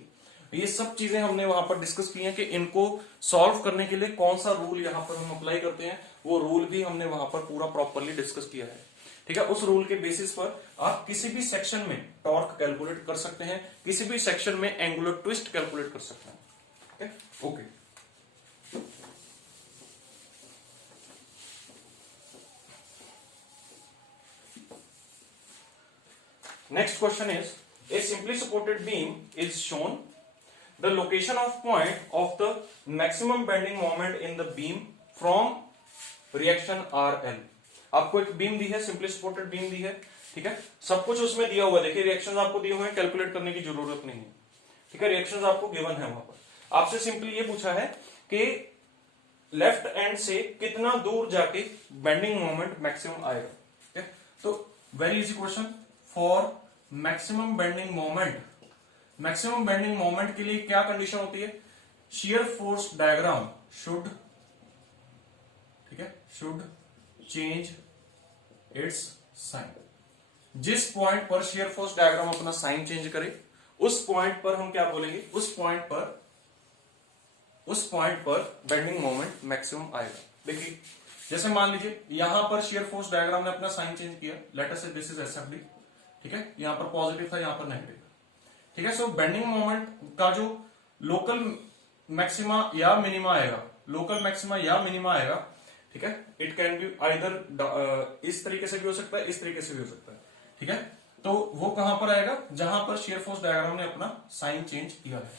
ये सब चीजें हमने वहां पर डिस्कस की हैं कि इनको सॉल्व करने के लिए कौन सा रूल यहां पर हम अप्लाई करते हैं, वो रूल भी हमने वहां पर पूरा प्रॉपरली डिस्कस किया है, ठीक है। उस रूल के बेसिस पर आप किसी भी सेक्शन में टॉर्क कैलकुलेट कर सकते हैं, किसी भी सेक्शन में एंगुलर ट्विस्ट कैलकुलेट कर सकते हैं, ठीक है। Okay, next question is, a simply supported beam is shown, the location of point of the maximum bending moment in the beam from reaction RL। आपको एक बीम दी है, सिंपली सपोर्टेड बीम दी है, ठीक है। सब कुछ उसमें दिया हुआ है, देखिए रिएक्शंस आपको दिए हुए हैं, कैलकुलेट करने की जरूरत नहीं है, ठीक है। रिएक्शंस आपको गिवन है वहां पर। आपसे सिंपली ये पूछा है कि लेफ्ट एंड से कितना दूर जाके बेंडिंग मोमेंट मैक्सिमम आएगा, ठीक है। तो very easy question, for maximum bending moment के लिए क्या कंडीशन होती है, शियर फोर्स डायग्राम शुड, ठीक है, शुड चेंज इट्स साइन। जिस पॉइंट पर शियर फोर्स डायग्राम अपना साइन चेंज करे, उस पॉइंट पर हम क्या बोलेंगे, उस पॉइंट पर बेंडिंग मोमेंट मैक्सिमम आएगा। देखिए जैसे मान लीजिए यहां पर शियर फोर्स डायग्राम ने अपना साइन चेंज किया, late us say this is SFD, ठीक है। यहां पर पॉजिटिव था, यहां पर नेगेटिव, ठीक है। सो बेंडिंग मोमेंट का जो लोकल मैक्सिमा या मिनिमा आएगा, ठीक है। इट कैन बी आइदर इस तरीके से भी हो सकता है, इस तरीके से भी हो सकता है, ठीक है। तो वो कहां पर आएगा, जहां पर शियर फोर्स डायग्राम ने अपना साइन चेंज किया है,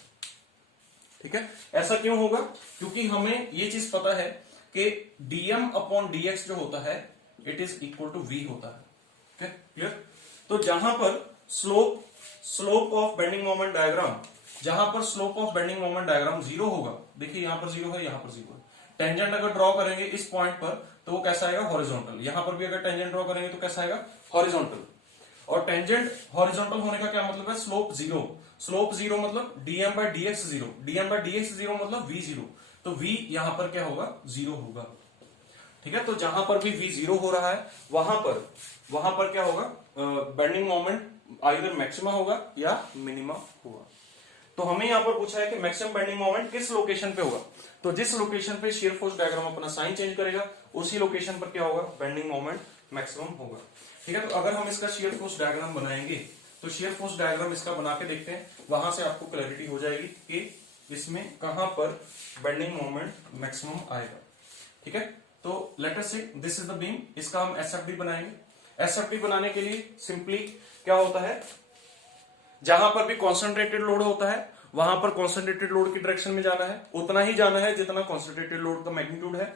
ठीक है। ऐसा क्यों होगा, क्योंकि हमें ये चीज पता है कि dm/dx जो होता है it is equal to v होता है, ठीक है, क्लियर। तो जहां पर slope of bending moment diagram zero होगा, देखिए यहां पर जीरो है, यहां पर जीरो है। टेंजेंट अगर ड्रॉ करेंगे इस पॉइंट पर तो वो कैसा आएगा, हॉरिजॉन्टल। यहां पर भी अगर टेंजेंट ड्रॉ करेंगे तो कैसा आएगा, हॉरिजॉन्टल। और टेंजेंट हॉरिजॉन्टल होने का क्या मतलब है, स्लोप जीरो मतलब dm/dx जीरो मतलब v जीरो, तो v यहां पर क्या होगा, जीरो होगा, ठीक है। तो जहां पर भी v जीरो हो रहा है वहां पर क्या होगा, बेंडिंग मोमेंट आइदर मैक्सिमा होगा या मिनिमा होगा। तो हमें यहां पर पूछा है कि मैक्सिमम बेंडिंग मोमेंट किस लोकेशन पे होगा, तो जिस लोकेशन पे शियर फोर्स डायग्राम अपना साइन चेंज करेगा उसी लोकेशन पर क्या होगा, बेंडिंग मोमेंट मैक्सिमम होगा, ठीक है। तो अगर हम इसका शियर फोर्स डायग्राम बनाएंगे तो शियर फोर्स डायग्राम इसका बना के देखते हैं, वहां से आपको क्लैरिटी हो जाएगी कि इसमें कहां पर बेंडिंग मोमेंट मैक्सिमम आएगा, ठीक है। तो late us say this is the beam, इसका हम SFD बनाएंगे। SFD बनाने के लिए सिंपली क्या होता है, जहां पर भी कॉन्सेंट्रेटेड लोड होता है वहां पर कॉन्सेंट्रेटेड लोड की डायरेक्शन में जाना है, उतना ही जाना है जितना कॉन्सेंट्रेटेड लोड का मैग्नीट्यूड है।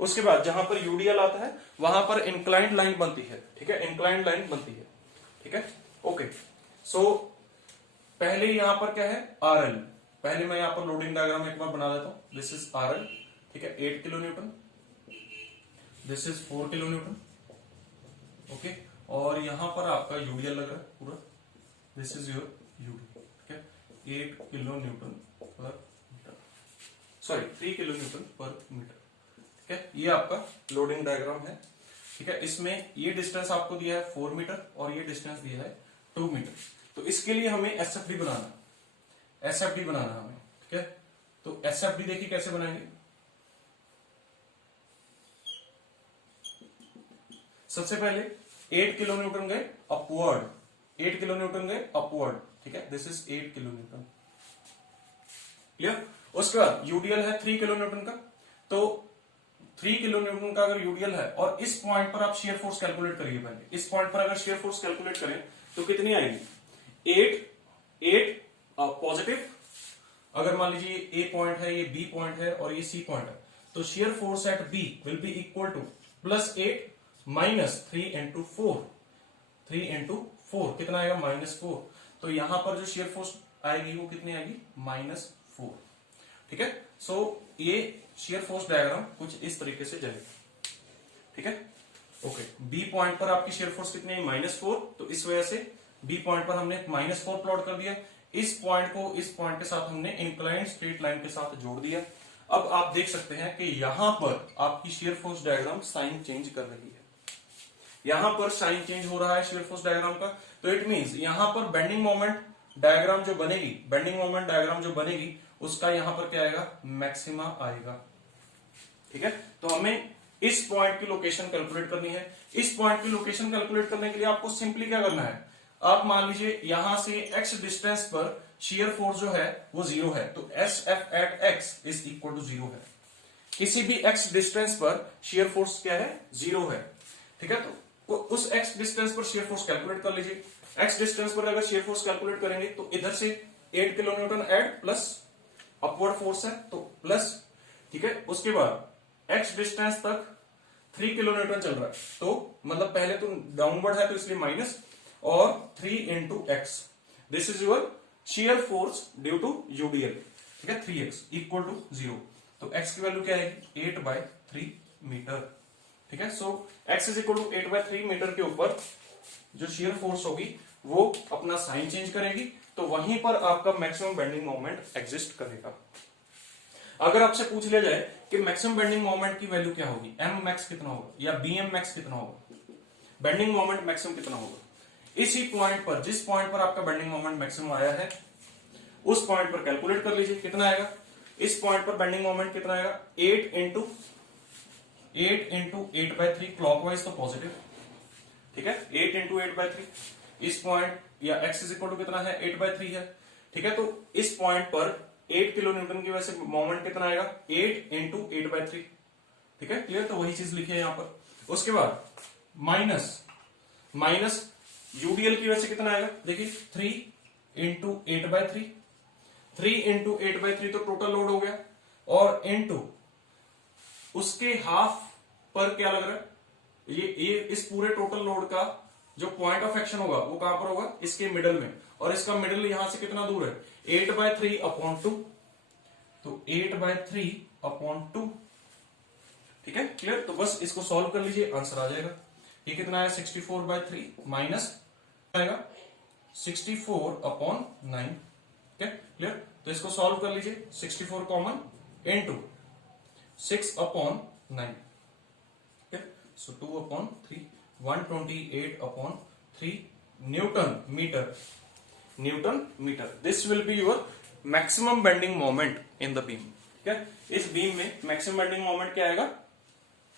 उसके बाद जहां पर यूडीएल आता है वहां पर इंक्लाइंड लाइन बनती है, ठीक है, इंक्लाइंड लाइन बनती है, ठीक है। ओके, सो पहले यहां पर क्या है, RL। पहले मैं यहां पर लोडिंग डायग्राम एक बार बना देता हूं। दिस इज RL, ठीक है, 8 kilo Newton, this is 4 kilo Newton, okay. और यहां पर आपका यूडीएल लग रहा है पूरा, दिस इज योर यूडी, ठीक है, 8 किलो न्यूटन पर मीटर, सॉरी 3 किलो न्यूटन पर मीटर, ठीक है। ये आपका लोडिंग डायग्राम है, ठीक है। इसमें ये डिस्टेंस आपको दिया है 4 मीटर और ये डिस्टेंस दिया है 2 मीटर। तो इसके लिए हमें SFD बनाना हमें, ठीक है। तो SFD देखिए कैसे बनाएंगे। सबसे पहले 8 किलो न्यूटन गए अपवर्ड, 8 किलो न्यूटन गए अपवर्ड, ठीक है, this is 8 kilo Newton, clear. उसके बाद यूडीएल है 3 किलो न्यूटन का, तो 3 किलो न्यूटन का अगर यूडीएल है और इस पॉइंट पर आप शियर फोर्स कैलकुलेट करिए। पहले इस पॉइंट पर अगर शियर फोर्स कैलकुलेट करें तो कितनी आएगी, 8 अगर मान लीजिए ये ए पॉइंट है, ये बी पॉइंट है और ये सी पॉइंट है, तो shear force at B will be equal to +8 -3 into 4, 3 into 4 कितना आएगा -4। तो यहां पर जो शियर फोर्स आएगी वो कितनी आएगी -4। ठीक है, सो ये शियर फोर्स डायग्राम कुछ इस तरीके से चलेगा। ठीक है, ओके। बी पॉइंट पर आपकी शियर फोर्स कितनी है -4, तो इस वजह से बी पॉइंट पर हमने -4 प्लॉट कर दिया। इस पॉइंट को इस पॉइंट के साथ हमने इंक्लाइंड स्ट्रेट लाइन के साथ जोड़ दिया। अब आप देख सकते हैं कि यहां पर आपकी shear force diagram sign change कर रही है, यहां पर साइन चेंज हो रहा है शियर फोर्स डायग्राम का। तो इट मींस यहां पर बेंडिंग मोमेंट डायग्राम जो बनेगी, बेंडिंग मोमेंट डायग्राम जो बनेगी उसका यहां पर क्या आएगा, मैक्सिमा आएगा। ठीक है, तो हमें इस पॉइंट की लोकेशन कैलकुलेट करनी है। इस पॉइंट की लोकेशन कैलकुलेट करने के लिए आपको सिंपली क्या करना है, आप मान लीजिए यहां से x डिस्टेंस पर शियर फोर्स जो है वो 0 है, तो SF at x is equal to 0 है। किसी भी x डिस्टेंस पर शियर फोर्स क्या है, 0 है। ठीक है, तो उस x डिस्टेंस पर शियर फोर्स कैलकुलेट कर लीजिए। x डिस्टेंस पर अगर शियर फोर्स कैलकुलेट करेंगे तो इधर से 8 kilo Newton add plus upward force है तो प्लस। ठीक है, उसके बाद x डिस्टेंस तक 3 किलो न्यूटन चल रहा है, तो मतलब पहले तो डाउनवर्ड है तो इसलिए माइनस, और 3 into x, this is your shear force due to UDL. ठीक है, 3x इक्वल टू 0, तो x की वैल्यू क्या आएगी 8/3 मीटर। ठीक है, so x is equal to 8/3 metre के ऊपर जो शियर फोर्स होगी वो अपना साइन चेंज करेगी, तो वहीं पर आपका मैक्सिमम बेंडिंग मोमेंट एग्जिस्ट करेगा। अगर आपसे पूछ लिया जाए कि मैक्सिमम बेंडिंग मोमेंट की वैल्यू क्या होगी, एम मैक्स कितना होगा या बी एम मैक्स कितना होगा, बेंडिंग मोमेंट मैक्सिमम कितना होगा, इसी पॉइंट पर, जिस पॉइंट पर आपका बेंडिंग मोमेंट मैक्सिमम आया है उस पॉइंट पर कैलकुलेट कर लीजिए कितना आएगा। इस पॉइंट पर बेंडिंग मोमेंट कितना आएगा, 8 इंटू 8/3 क्लॉकवाइज तो पॉजिटिव। ठीक है, 8 इंटू 8/3, इस पॉइंट या x इज इक्वल टू कितना है 8/3 है। ठीक है, तो इस पॉइंट पर 8 किलो न्यूटन की वजह से मोमेंट कितना आएगा 8 इंटू 8/3। ठीक है, क्लियर, तो वही चीज लिखी है यहां पर। उसके बाद माइनस यूडीएल की वजह से कितना आएगा, देखिए 3 इंटू 8/3, 3 इंटू 8/3 तो टोटल लोड हो गया, और इंटू उसके हाफ पर क्या लग रहा है, ये इस पूरे टोटल लोड का जो पॉइंट ऑफ एक्शन होगा वो कहां पर होगा, इसके मिडल में, और इसका मिडल यहां से कितना दूर है 8/3/2, तो 8/3/2। ठीक है, क्लियर, तो बस इसको सॉल्व कर लीजिए, आंसर आ जाएगा। ये कितना है 64/3 माइनस आएगा 64/9। ठीक है, क्लियर, तो इसको सॉल्व कर लीजिए, 64 कॉमन इंटू 6/9। ठीक है, so 2/3, 128/3 newton metre. This will be your maximum bending moment in the beam. ठीक है, इस बीम में मैक्सिमम बेंडिंग मोमेंट क्या आएगा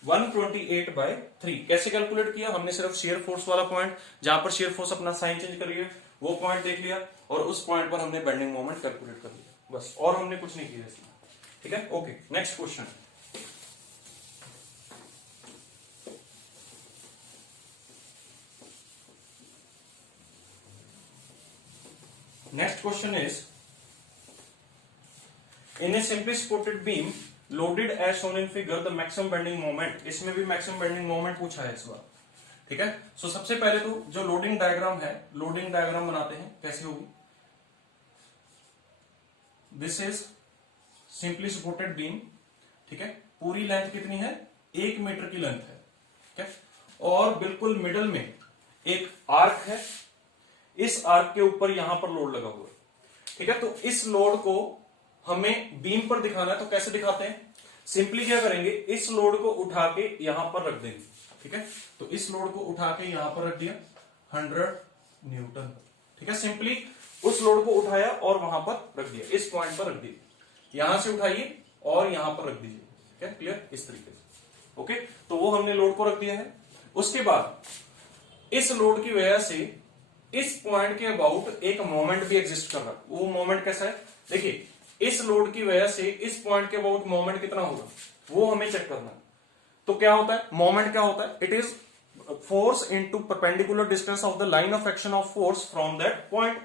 128/3। कैसे कैलकुलेट किया, हमने सिर्फ शेयर फोर्स वाला पॉइंट जहां पर शेयर फोर्स अपना साइन चेंज कर रही है वो पॉइंट देख लिया, और उस पॉइंट पर हमने बेंडिंग मोमेंट कैलकुलेट कर लिया, बस, और हमने कुछ नहीं किया इसमें। ठीक है, okay, next question. Next question is, in a simply supported beam loaded as shown in figure the maximum bending moment, इसमें भी मैक्सिमम बेंडिंग मोमेंट पूछा है इस बार। ठीक है, सो सबसे पहले तो जो लोडिंग डायग्राम है, लोडिंग डायग्राम बनाते हैं, कैसे होगी, this is simply supported beam. ठीक है, पूरी लेंथ कितनी है 1 मीटर की लेंथ है। ठीक है, और बिल्कुल मिडल में एक आर्क है, इस आर्क के ऊपर यहां पर लोड लगा हुआ है। ठीक है, तो इस लोड को हमें बीम पर दिखाना है, तो कैसे दिखाते हैं, सिंपली क्या करेंगे, इस लोड को उठा के यहां पर रख देंगे। ठीक है, तो इस लोड को उठा के यहां पर रख दिया 100 न्यूटन। ठीक है, सिंपली उस लोड को उठाया और वहां पर रख दिया, इस पॉइंट पर रख दिया, यहां से उठाइए और यहां पर रख दीजिए। ठीक है, क्लियर, इस तरीके से। ओके, तो वो हमने लोड को रख दिया है। उसके बाद इस लोड की वजह से इस पॉइंट के अबाउट एक मोमेंट भी एग्जिस्ट कर रहा है। वो मोमेंट कैसा है, देखिए इस लोड की वजह से इस पॉइंट के अबाउट मोमेंट कितना होगा वो हमें चेक करना है। तो क्या होता है, मोमेंट क्या होता है, it is force into perpendicular distance of the line of action of force from that point.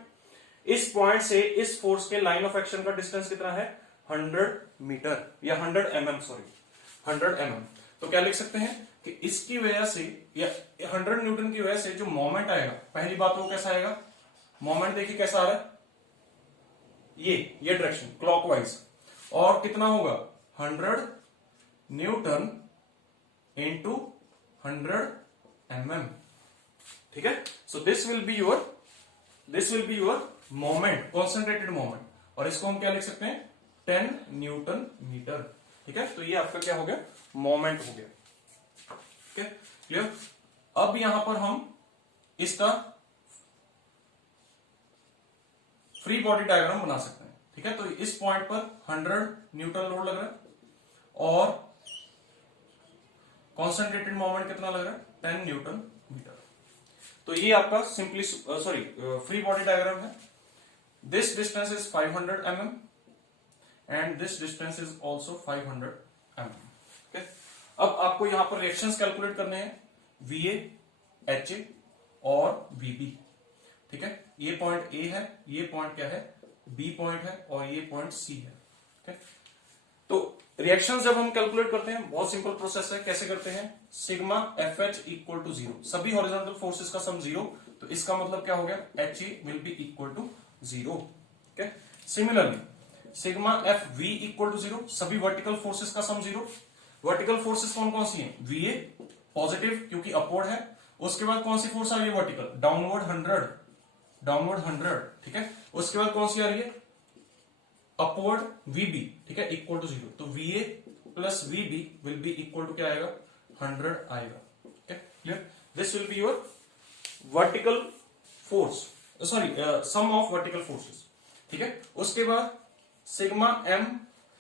इस पॉइंट से इस फोर्स के लाइन ऑफ एक्शन का डिस्टेंस कितना है 100 मीटर या 100 mm, सॉरी 100 mm। तो क्या लिख सकते हैं कि इसकी वजह से या 100 न्यूटन की वजह से जो मोमेंट आएगा, पहली बात वो कैसा आएगा, मोमेंट देखिए कैसा आ रहा है, ये डायरेक्शन क्लॉकवाइज, और कितना होगा 100 न्यूटन इंटू 100 mm। ठीक है, so this will be your moment, concentrated moment, और इसको हम क्या लिख सकते हैं 10 न्यूटन मीटर। ठीक है, तो ये आपका क्या हो गया, मोमेंट हो गया। ठीक है, क्लियर। अब यहां पर हम इसका फ्री बॉडी डायग्राम बना सकते हैं। ठीक है, तो इस पॉइंट पर 100 न्यूटन लोड लग रहा है और कॉन्सेंट्रेटेड मोमेंट कितना लग रहा है 10 न्यूटन मीटर। तो ये आपका सिंपली फ्री बॉडी डायग्राम है। This distance is 500 mm and this distance is also 500 mm। okay? अब आपको यहां पर रिएक्शंस कैलकुलेट करने हैं, VA, HA और VB। ठीक है, ये पॉइंट A है, ये पॉइंट क्या है B पॉइंट है, और ये पॉइंट C है। okay? तो रिएक्शन जब हम कैलकुलेट करते हैं बहुत सिंपल प्रोसेस है। कैसे करते हैं, सिग्मा FH इक्वल टू 0, सभी हॉरिजॉन्टल फोर्सेस का सम 0, तो इसका मतलब क्या हो गया HA will be equal to 0। okay? Similarly sigma FV equal to 0, सभी वर्टिकल फोर्सेस का सम 0। वर्टिकल फोर्सेस कौन कौन सी हैं, VA पॉजिटिव क्योंकि अपवर्ड है, उसके बाद कौन सी फोर्स आ रही है वर्टिकल, डाउनवर्ड 100। ठीक है, उसके बाद कौन सी आ रही है अपवर्ड VB। ठीक है, इक्वल टू 0, तो VA plus VB will be equal to क्या आएगा 100 आएगा। ठीक है, clear. This will be your vertical force, sorry sum of vertical forces. ठीक है, उसके बाद सिग्मा M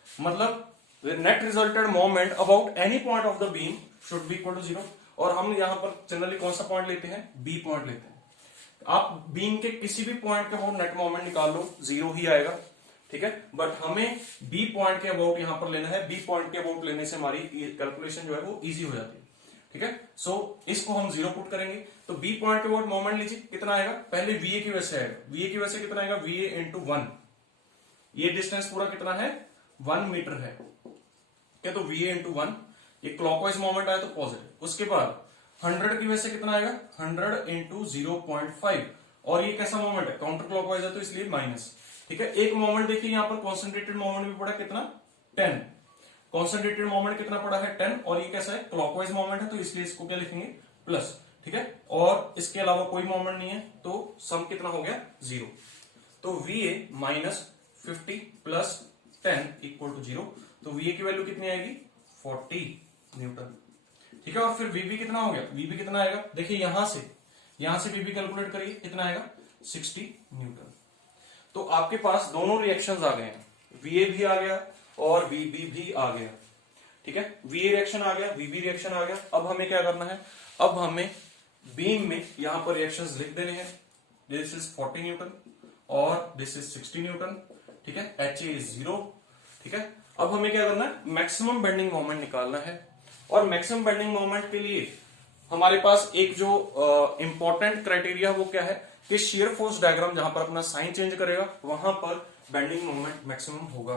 मतलब net resulted moment about any point of the beam should be equal to 0, और हम यहां पर जनरली कौन सा पॉइंट लेते हैं, B पॉइंट लेते हैं। आप बीम के किसी भी पॉइंट के अबाउट नेट मोमेंट निकाल लो 0 ही आएगा। ठीक है, बट हमें B पॉइंट के अबाउट यहां पर लेना है, B पॉइंट के अबाउट लेने से हमारी कैलकुलेशन जो है वो इजी हो जाती है। ठीक है, सो इसको हम 0 पुट करेंगे, तो B पॉइंट के अबाउट मोमेंट लीजिए कितना आएगा, पहले VA की वजह से आएगा, VA की वजह से कितना आएगा VA इंटू 1, ये डिस्टेंस पूरा कितना है 1 मीटर है। क्या, तो VA इंटू 1, ये क्लॉकवाइज मोमेंट आया तो पॉजिटिव। उसके बाद 100 की वजह से कितना आएगा 100 इंटू 0.5, और ये कैसा मोमेंट है काउंटर क्लॉकवाइज है तो इसलिए माइनस। ठीक है, एक मोमेंट देखिए यहां पर कॉन्सेंट्रेटेड मोमेंट भी पड़ा कितना 10, कॉन्सेंट्रेटेड मोमेंट कितना पड़ा है 10, और ये कैसा है क्लॉकवाइज मोमेंट है तो इसलिए इसको क्या लिखेंगे प्लस। ठीक है, और इसके अलावा कोई मोमेंट नहीं है तो सम कितना हो गया 0, तो VA minus 50 plus 10 equal to 0, तो VA की वैल्यू कितनी आएगी 40 न्यूटन। ठीक है, और फिर VB कितना हो गया, VB कितना आएगा, देखिए यहां से VB कैलकुलेट करिए कितना आएगा 60 न्यूटन। तो आपके पास दोनों रिएक्शंस आ गए हैं, VA भी आ गया और VB भी आ गया। ठीक है, VA रिएक्शन आ गया, VB रिएक्शन आ गया। अब हमें क्या करना है, अब हमें बीम में यहां पर रिएक्शंस लिख देने हैं, दिस इज 40 न्यूटन और दिस इज 60 न्यूटन। ठीक है, HA इज 0। ठीक है, अब हमें क्या करना है, मैक्सिमम बेंडिंग मोमेंट निकालना है, और मैक्सिमम बेंडिंग मोमेंट के लिए हमारे पास एक जो इंपॉर्टेंट क्राइटेरिया वो क्या है कि शियर फोर्स डायग्राम जहां पर अपना साइन चेंज करेगा वहां पर बेंडिंग मोमेंट मैक्सिमम होगा।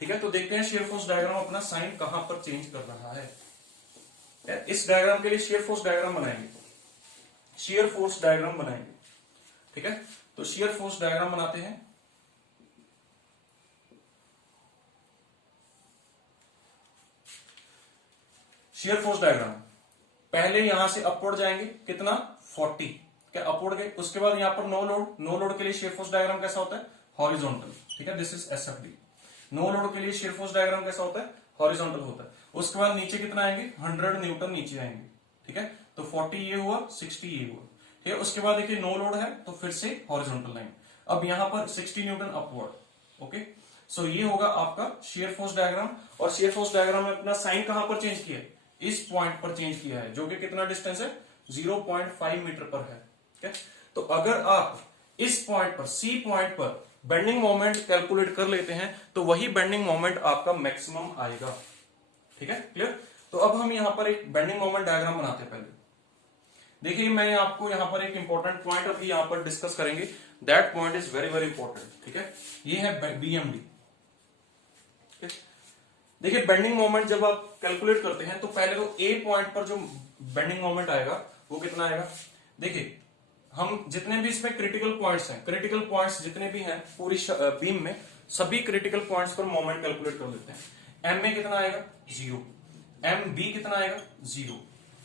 ठीक है, तो देखते हैं शियर फोर्स डायग्राम अपना साइन कहां पर चेंज कर रहा है। इस डायग्राम के लिए शियर फोर्स डायग्राम बनाएंगे, शियर फोर्स डायग्राम बनाएंगे। ठीक है, तो शियर फोर्स डायग्राम बनाते हैं। शियर फोर्स डायग्राम पहले यहां से अपवर्ड जाएंगे कितना 40, क्या अपवर्ड गए, उसके बाद यहां पर नो लोड के लिए शियर फोर्स डायग्राम कैसा होता है हॉरिजॉन्टल। ठीक है, this is SFD। No load के लिए शियर फोर्स डायग्राम कैसा होता है हॉरिजॉन्टल होता है। उसके बाद नीचे कितना आएंगे 100 न्यूटन नीचे आएंगे। ठीक है, तो 40 ये हुआ, 60 ये हुआ। ठीक है, उसके बाद देखिए नो लोड है तो फिर से हॉरिजॉन्टल लाइन, अब यहां पर 60 न्यूटन अपवर्ड। ओके, सो ये होगा आपका शियर फोर्स डायग्राम, और शियर फोर्स डायग्राम में अपना साइन कहां पर चेंज किया, इस पॉइंट पर चेंज किया है, जो कि कितना डिस्टेंस है 0.5 मीटर पर है। ठीक है, तो अगर आप इस पॉइंट पर C पॉइंट पर बेंडिंग मोमेंट कैलकुलेट कर लेते हैं तो वही बेंडिंग मोमेंट आपका मैक्सिमम आएगा। ठीक है, क्लियर। तो अब हम यहां पर एक बेंडिंग मोमेंट डायग्राम बनाते हैं। पहले देखिए मैंने आपको यहाँ पर एक इंपॉर्टेंट पॉइंट अभी यहाँ पर डिस्कस करेंगे, that point is very very important. ठीक है, ये है बीएमडी। देखिए बेंडिंग मोमेंट जब आप कैलकुलेट करते हैं तो पहले तो ए पॉइंट पर जो बेंडिंग मोमेंट आएगा वो कितना आएगा। देखिए हम जितने भी इसमें क्रिटिकल पॉइंट्स हैं, क्रिटिकल पॉइंट्स जितने भी हैं पूरी बीम में, सभी क्रिटिकल पॉइंट्स पर मोमेंट कैलकुलेट कर लेते हैं। एम में कितना आएगा 0, एम बी कितना आएगा 0,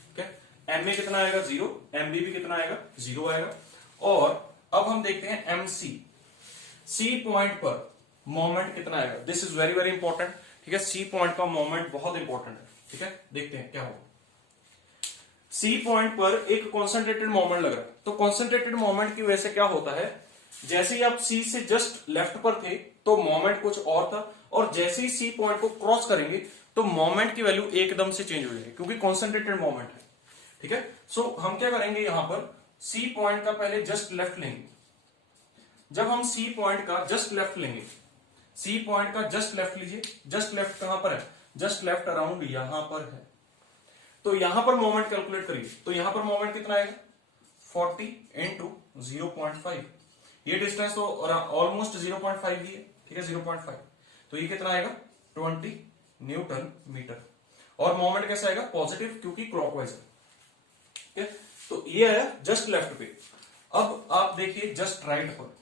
ठीक है, एम में कितना आएगा 0, एम बी भी कितना आएगा 0 आएगा। और अब हम देखते हैं एम सी पॉइंट पर मोमेंट कितना आएगा। This is very very important. ठीक है, सी पॉइंट का मोमेंट बहुत इंपॉर्टेंट है। ठीक है, देखते हैं क्या होगा। सी पॉइंट पर एक कॉन्सेंट्रेटेड मोमेंट लग रहा है, तो कॉन्सेंट्रेटेड मोमेंट की वजह से क्या होता है, जैसे ही आप सी से जस्ट लेफ्ट पर थे तो मोमेंट कुछ और था, और जैसे ही सी पॉइंट को क्रॉस करेंगे तो मोमेंट की वैल्यू एकदम से चेंज हो जाएगी, क्योंकि कॉन्सेंट्रेटेड मोमेंट है। ठीक है, सो हम क्या करेंगे, यहां पर सी पॉइंट का पहले जस्ट लेफ्ट लेंगे। जब हम सी पॉइंट का जस्ट लेफ्ट लेंगे, सी पॉइंट का जस्ट लेफ्ट लीजिए, जस्ट लेफ्ट कहां पर है, जस्ट लेफ्ट अराउंड यहां पर है, तो यहां पर मोमेंट कैलकुलेट करिए। तो यहां पर मोमेंट कितना आएगा 40 इंटू 0.5, ये डिस्टेंस तो ऑलमोस्ट 0.5 ही है। ठीक है, 0.5, तो ये कितना आएगा 20 न्यूटन मीटर। और मोमेंट कैसा आएगा पॉजिटिव, क्योंकि क्लॉकवाइज है। ठीक है, तो ये आया जस्ट लेफ्ट पे। अब आप देखिए जस्ट राइट पर,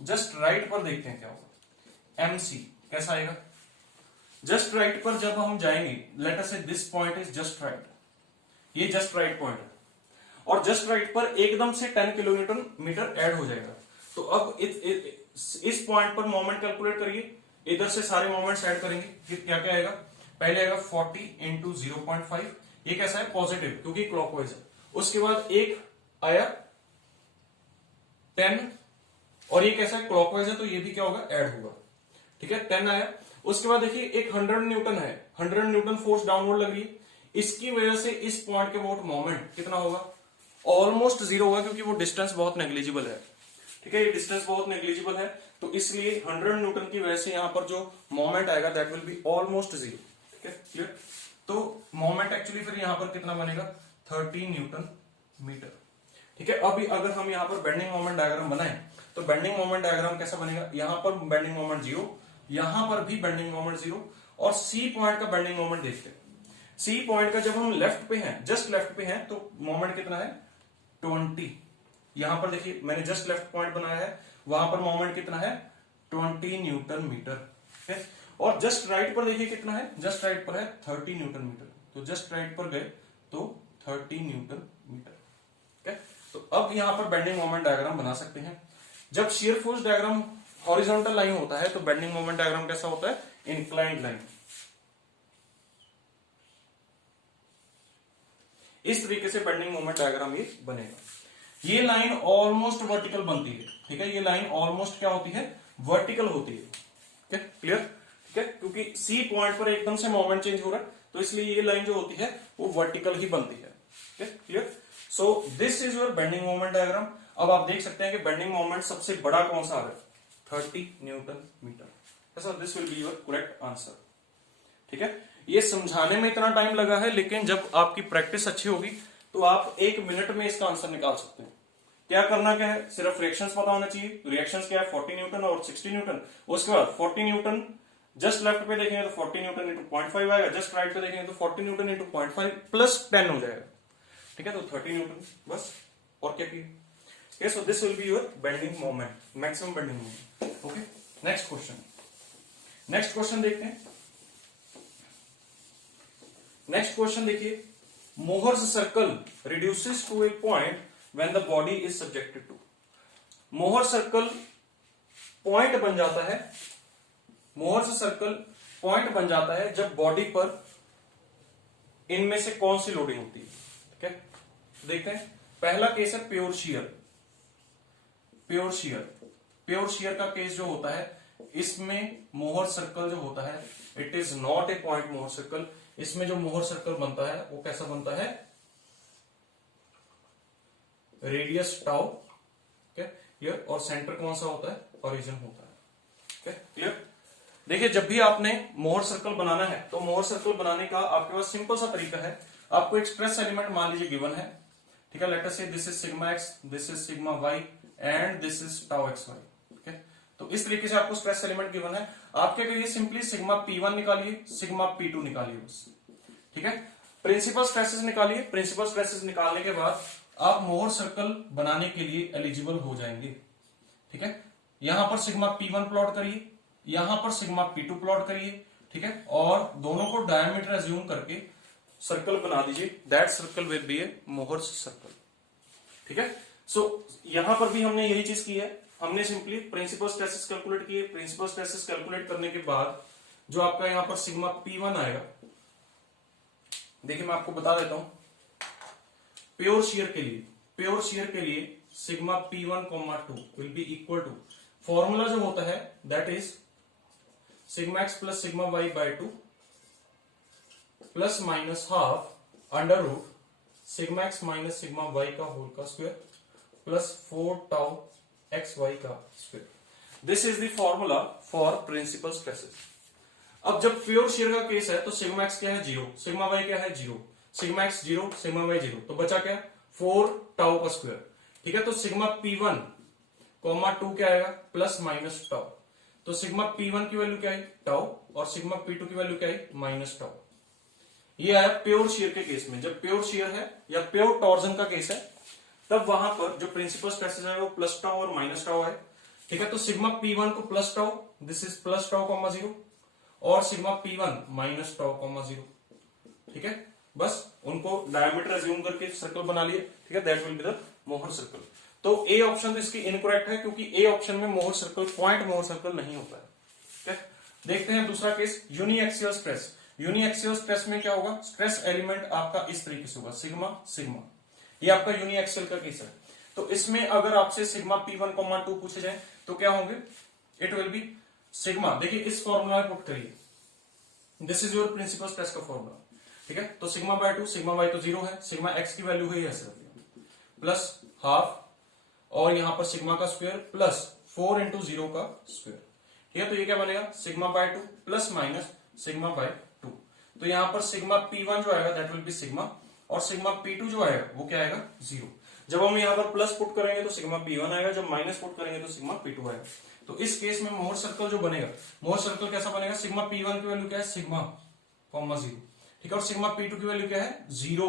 जस्ट राइट पर देखते हैं क्या होगा। एमसी कैसा आएगा, जस्ट राइट पर जब हम जाएंगे, late us say this point is just right, ये जस्ट राइट पॉइंट है, और जस्ट राइट पर एकदम से 10 किलोमीटर मीटर ऐड हो जाएगा। तो अब इस पॉइंट पर मोमेंट कैलकुलेट करिए, इधर से सारे मोमेंट्स ऐड करेंगे, फिर क्या क्या आएगा, पहले आएगा 40 इंटू 0.5, ये कैसा है पॉजिटिव, क्योंकि क्लॉकवाइज है। उसके बाद एक आया 10, और ये कैसा है क्लॉकवाइज है, तो ये भी क्या होगा ऐड होगा। ठीक है, 10 आया। उसके बाद देखिए एक 100 न्यूटन है, 100 न्यूटन फोर्स डाउनवर्ड लग रही है, इसकी वजह से इस पॉइंट के अबाउट मोमेंट कितना होगा, ऑलमोस्ट 0 होगा, क्योंकि वो डिस्टेंस बहुत नेग्लिजिबल है। ठीक है, ये डिस्टेंस बहुत नेग्लिजिबल है, तो इसलिए 100 न्यूटन की वजह से यहां पर जो मोमेंट आएगा दैट विल बी ऑलमोस्ट 0। ठीक है, क्लियर। तो मोमेंट एक्चुअली फिर यहां पर कितना बनेगा 30 न्यूटन मीटर। ठीक है, अभी अगर हम यहां पर बेंडिंग मोमेंट डायग्राम बनाएं तो बेंडिंग मोमेंट डायग्राम कैसा बनेगा, यहां पर बेंडिंग मोमेंट 0, यहां पर भी बेंडिंग मोमेंट 0, और सी पॉइंट का बेंडिंग मोमेंट देखते हैं। सी पॉइंट का जब हम लेफ्ट पे हैं, जस्ट लेफ्ट पे हैं, तो मोमेंट कितना है 20। यहां पर देखिए मैंने जस्ट लेफ्ट पॉइंट बनाया है, वहां पर मोमेंट कितना है 20 न्यूटन मीटर है। और जस्ट राइट पर देखिए कितना है, जस्ट राइट पर है 30 न्यूटन मीटर, तो जस्ट राइट पर गए तो 30 न्यूटन मीटर। ठीक है, तो अब यहां पर बेंडिंग मोमेंट डायग्राम बना सकते हैं। जब shear force diagram horizontal line होता है तो बेंडिंग मोमेंट डायग्राम कैसा होता है, इंक्लाइंड लाइन। इस तरीके से बेंडिंग मोमेंट डायग्राम ये बनेगा। ये लाइन ऑलमोस्ट वर्टिकल बनती है। ठीक है, ये लाइन ऑलमोस्ट क्या होती है, वर्टिकल होती है। ठीक है, क्लियर। ठीक है, क्योंकि सी पॉइंट पर एकदम से मोमेंट चेंज हो रहा है, तो इसलिए ये लाइन जो होती है वो वर्टिकल ही बनती है। ठीक है, clear. So this is your bending moment diagram. अब आप देख सकते हैं कि बेंडिंग मोमेंट सबसे बड़ा कौन सा है, 30 न्यूटन मीटर। ऐसा this will be your correct answer. ठीक है, ये समझाने में इतना टाइम लगा है, लेकिन जब आपकी प्रैक्टिस अच्छी होगी तो आप 1 मिनट में इसका आंसर निकाल सकते हैं। क्या करना क्या है, सिर्फ रिएक्शंस पता होना चाहिए। रिएक्शंस क्या है 40 न्यूटन और 60 न्यूटन। उसके बाद 40 न्यूटन जस्ट लेफ्ट पे देखेंगे तो 40 न्यूटन इंटू 0.5 आएगा, जस्ट राइट पे देखेंगे तो 40 न्यूटन इंटू 0.5 प्लस 10 हो जाएगा। ठीक है, तो 30 न्यूटन बस, और क्या किए। Okay, so this will be your bending moment, maximum bending moment. Okay, next question. Next question देखते हैं। Next question देखिए, Mohr's circle reduces to a point when the body is subjected to. Mohr's circle point बन जाता है, Mohr's circle point बन जाता है जब बॉडी पर इनमें से कौन सी लोडिंग होती है। ठीक है, देखते हैं। पहला केस है pure shear. Pure shear, pure shear का केस जो होता है, इसमें मोहर सर्कल जो होता है it is not a point Mohr circle. इसमें जो मोहर सर्कल बनता है वो कैसा बनता है, रेडियस टाउ। क्लियर, और सेंटर कौन सा होता है, ओरिजिन होता है। क्लियर। देखिए जब भी आपने मोहर सर्कल बनाना है तो मोहर सर्कल बनाने का आपके पास सिंपल सा तरीका है। आपको एक स्ट्रेस एलिमेंट मान लीजिए गिवन है, ठीक है। Let us say this is sigma x, this is sigma y and this is tau x y. ठीक है, तो इस तरीके से आपको स्ट्रेस एलिमेंट गिवन है। आप क्या करिए, सिंपली सिग्मा P1 निकालिए, सिग्मा P2 निकालिए बस। ठीक है, प्रिंसिपल स्ट्रेसेस निकालिए। प्रिंसिपल स्ट्रेसेस निकालने के बाद आप मोहर सर्कल बनाने के लिए एलिजिबल हो जाएंगे। ठीक है, यहां पर सिग्मा P1 प्लॉट करिए, यहां पर सिग्मा P2 प्लॉट करिए। ठीक है, और दोनों को डायमीटर एज्यूम करके सर्कल बना दीजिए। That circle will be A Mohr circle. ठीक है, सो यहां पर भी हमने यही चीज की है। हमने सिंपली प्रिंसिपल स्ट्रेसेस कैलकुलेट किए। प्रिंसिपल स्ट्रेसेस कैलकुलेट करने के बाद जो आपका यहां पर सिग्मा P1 आएगा, देखिए मैं आपको बता देता हूं। प्योर शियर के लिए, प्योर शियर के लिए sigma P1, 2 will be equal to, formula जो होता है that is sigma x plus sigma Y by 2 plus minus half under root sigma x minus sigma Y का होल का square plus 4 tau x Y का square. This is the formula for principal stresses. अब जब pure shear का case है तो sigma x क्या है 0, सिग्मा वाई क्या है 0, सिग्मा एक्स 0, सिग्मा वाई 0, तो बचा क्या 4 टाउ का स्क्वायर। ठीक है, तो सिग्मा P1, 2 क्या आएगा प्लस माइनस टाउ। तो सिग्मा P1 की वैल्यू क्या है टाउ और सिग्मा P2 की वैल्यू क्या है माइनस टाउ। ये आया प्योर शियर के केस में। जब प्योर शियर है या प्योर टॉर्जन का केस है तब वहां पर जो प्रिंसिपल स्ट्रेसेस है वो प्लस टाउ और माइनस टाउ है। ठीक है, तो सिग्मा P1 को plus tau, this is plus tau comma 0, और sigma P1 minus tau comma 0। ठीक है, बस उनको डायमीटर एज्यूम करके सर्कल बना लिए। ठीक है, दैट विल बी द मोहर सर्कल। तो ए ऑप्शन तो इसकी इनकरेक्ट है क्योंकि ए ऑप्शन में Mohr circle, point Mohr circle नहीं होता है। ठीक है, देखते हैं दूसरा case, uniaxial stress. Uniaxial stress में क्या होगा, स्ट्रेस एलिमेंट आपका इस तरीके से होगा, सिग्मा सिग्मा। ये आपका यूनिएक्सियल का केस है। तो इसमें अगर आपसे सिग्मा P1, 2 पूछे जाए तो क्या होंगे, इट विल बी सिग्मा। देखिए इस फॉर्मूला में पुट करिए, this is your principal stress का फॉर्मूला। ठीक है, तो सिग्मा बाय 2, सिग्मा वाई तो 0 है, सिग्मा एक्स की वैल्यू हुई है सिर्फ प्लस हाफ, और यहां पर सिग्मा का स्क्वायर प्लस 4 इंटू 0 का स्क्वायर। ठीक है, तो ये क्या बनेगा sigma by 2 plus minus sigma by 2। तो यहां पर सिग्मा P1 जो आएगा दैट विल बी सिग्मा, और सिग्मा P2 जो आएगा वो क्या आएगा 0। जब हम यहां पर प्लस पुट करेंगे तो सिग्मा P1 आएगा, जब माइनस पुट करेंगे तो सिग्मा P2 आएगा। तो इस केस में मोहर सर्कल जो बनेगा, मोहर सर्कल कैसा बनेगा, सिग्मा P1 की वैल्यू क्या है सिग्मा, 0। ठीक है, और सिग्मा P2 की वैल्यू क्या है 0।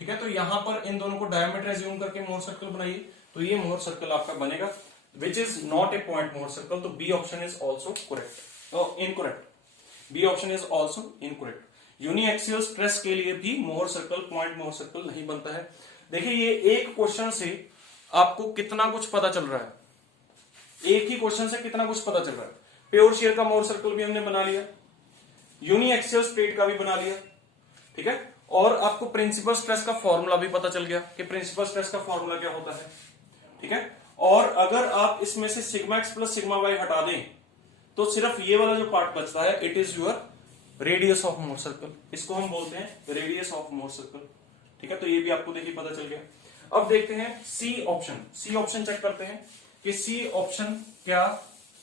ठीक है, तो यहां पर इन दोनों को डायमीटर एज्यूम करके मोहर सर्कल बनाइए, तो ये मोहर सर्कल आपका बनेगा which is not a point Mohr circle. तो B option is also correct, incorrect. B option is also incorrect. Uniaxial stress के लिए भी Mohr circle, point Mohr circle नहीं बनता है। देखिए ये एक क्वेश्चन से आपको कितना कुछ पता चल रहा है, एक ही क्वेश्चन से कितना कुछ पता चल रहा है। प्योर शेयर का मोहर सर्कल भी हमने बना लिया, यूनिएक्सियल स्ट्रेट का भी बना लिया। ठीक है, और आपको प्रिंसिपल स्ट्रेस का फॉर्मूला भी पता चल गया कि प्रिंसिपल स्ट्रेस का फॉर्मूला क्या होता है। ठीक है, और अगर आप इसमें से sigma x plus sigma y हटा दें तो सिर्फ ये वाला जो पार्ट बचता है it is your radius of Mohr circle. इसको हम बोलते हैं रेडियस ऑफ मोहर सर्कल। ठीक है, तो ये भी आपको देखिए पता चल गया। अब देखते हैं C option. C option check करते हैं कि सी ऑप्शन क्या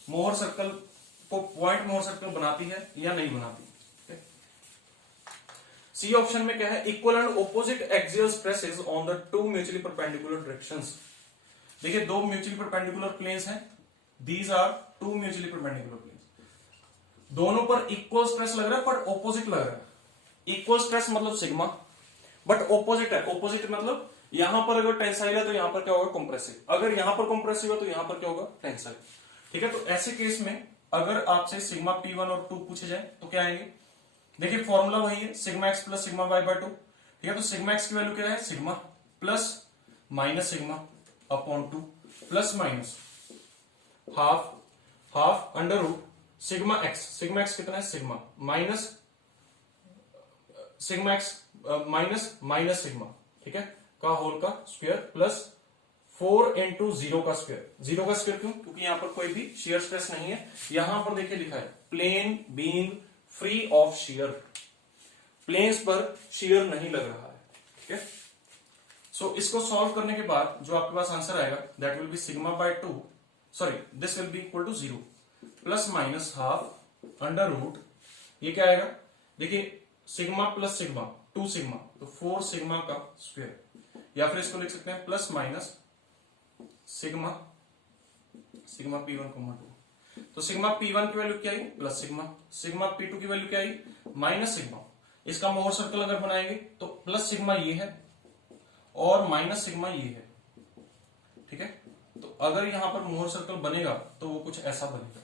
मोहर सर्कल को पॉइंट मोहर सर्कल बनाती है या नहीं बनाती। सी ऑप्शन में क्या है, equal and opposite axial stresses on the two mutually perpendicular directions. देखिए दो म्यूचुअली परपेंडिकुलर प्लेन्स हैं, these are two mutually perpendicular planes. दोनों पर इक्वल स्ट्रेस लग रहा है पर ऑपोजिट लग रहा है। इक्वल स्ट्रेस मतलब सिग्मा, बट ऑपोजिट है। ऑपोजिट मतलब यहां पर अगर टेंसाइल है तो यहां पर क्या होगा कंप्रेसिव, अगर यहां पर कंप्रेसिव है तो यहां पर क्या होगा टेंसाइल। ठीक है, तो ऐसे केस में अगर आपसे सिग्मा P1 और 2 पूछे जाए तो क्या आएंगे, देखिए फॉर्मूला वही है sigma x plus sigma Y by 2। ठीक है, तो सिग्मा एक्स की वैल्यू क्या है sigma plus minus sigma upon 2 plus minus half under root sigma x कितना है sigma minus sigma x minus sigma, ठीक है, का होल का स्क्वायर प्लस 4 इंटू 0 का स्क्वायर। 0 का स्क्वायर क्यों, क्योंकि यहां पर कोई भी शेयर स्ट्रेस नहीं है। यहां पर देखिए लिखा है plane being free of shear, planes पर शेयर नहीं लग रहा है। ठीक है, सो इसको सॉल्व करने के बाद जो आपके पास आंसर आएगा that will be sigma by 2, sorry this will be equal to 0 plus minus half under root, ये क्या आएगा, देखिए सिग्मा प्लस सिग्मा 2 सिग्मा तो 4 सिग्मा का स्क्वायर। या फिर इसको लिख सकते हैं प्लस माइनस सिग्मा P1, 2। तो सिग्मा P1 की वैल्यू क्या आई प्लस सिग्मा P2 की वैल्यू क्या आई माइनस सिग्मा। इसका मोहर सर्कल अगर बनाएंगे तो प्लस सिग्मा ये है और माइनस सिग्मा ये है, ठीक है। तो अगर यहां पर मोहर सर्कल बनेगा तो वो कुछ ऐसा बनेगा।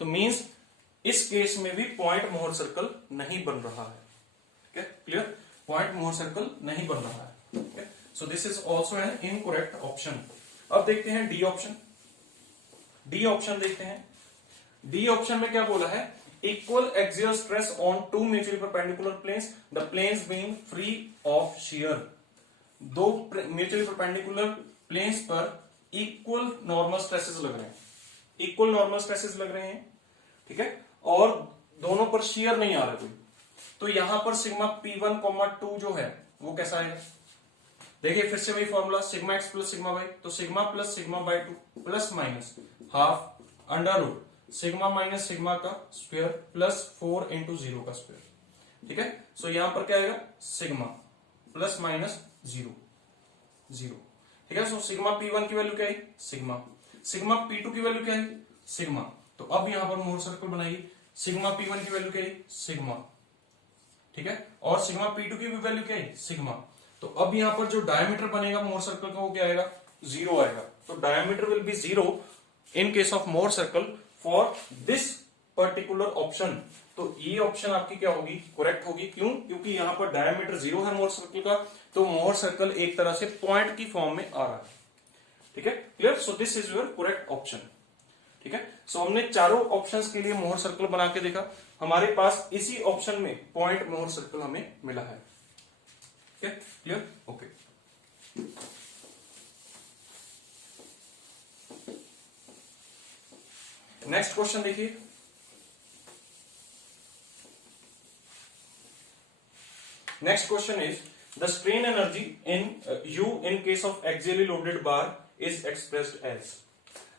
तो मींस इस केस में भी पॉइंट मोहर सर्कल नहीं बन रहा है, ठीक है, क्लियर। पॉइंट मोहर सर्कल नहीं बन रहा है, ठीक है। So this is also an incorrect option. अब देखते हैं डी ऑप्शन। डी ऑप्शन देखते हैं। डी ऑप्शन में क्या बोला है, equal axial stress on two mutually perpendicular planes, the planes being free of shear. दो म्यूचुअली परपेंडिकुलर प्लेन्स पर इक्वल नॉर्मल स्ट्रेसेस लग रहे हैं, इक्वल नॉर्मल स्ट्रेसेस लग रहे हैं, ठीक है, और दोनों पर शियर नहीं आ रहा कोई। तो यहां पर सिग्मा P1, 2 जो है वो कैसा आएगा, देखिए फिर से वही formula sigma x plus sigma Y. तो sigma plus sigma by 2 plus minus half under root sigma minus sigma का स्क्वायर प्लस 4 इंटू 0 का स्क्वायर, ठीक है। सो यहां पर क्या आएगा सिग्मा प्लस माइनस 0, ठीक है। सो सिग्मा P1 की वैल्यू क्या है सिग्मा P2 की वैल्यू क्या है सिग्मा। तो अब यहां पर मोहर सर्कल बनाइए, सिग्मा P1 की वैल्यू क्या है सिग्मा, ठीक है, और सिग्मा P2 की भी वैल्यू क्या है सिग्मा। तो अब यहां पर जो डायमीटर बनेगा मोहर सर्कल का वो क्या आएगा 0 आएगा। तो diameter will be 0 in case of Mohr circle for this particular option. तो ये ऑप्शन आपकी क्या होगी करेक्ट होगी, क्यों, क्योंकि यहां पर डायमीटर 0 है मोहर सर्कल का, तो मोहर सर्कल एक तरह से पॉइंट की फॉर्म में आ रहा है, ठीक है, clear. So this is your correct option, ठीक है। सो हमने चारों ऑप्शंस के लिए मोहर सर्कल बना के देखा, हमारे पास इसी ऑप्शन में पॉइंट मोहर सर्कल हमें मिला है, ठीक है, क्लियर, ओके। नेक्स्ट क्वेश्चन देखिए। Next question is the strain energy in U in case of axially loaded bar is expressed as.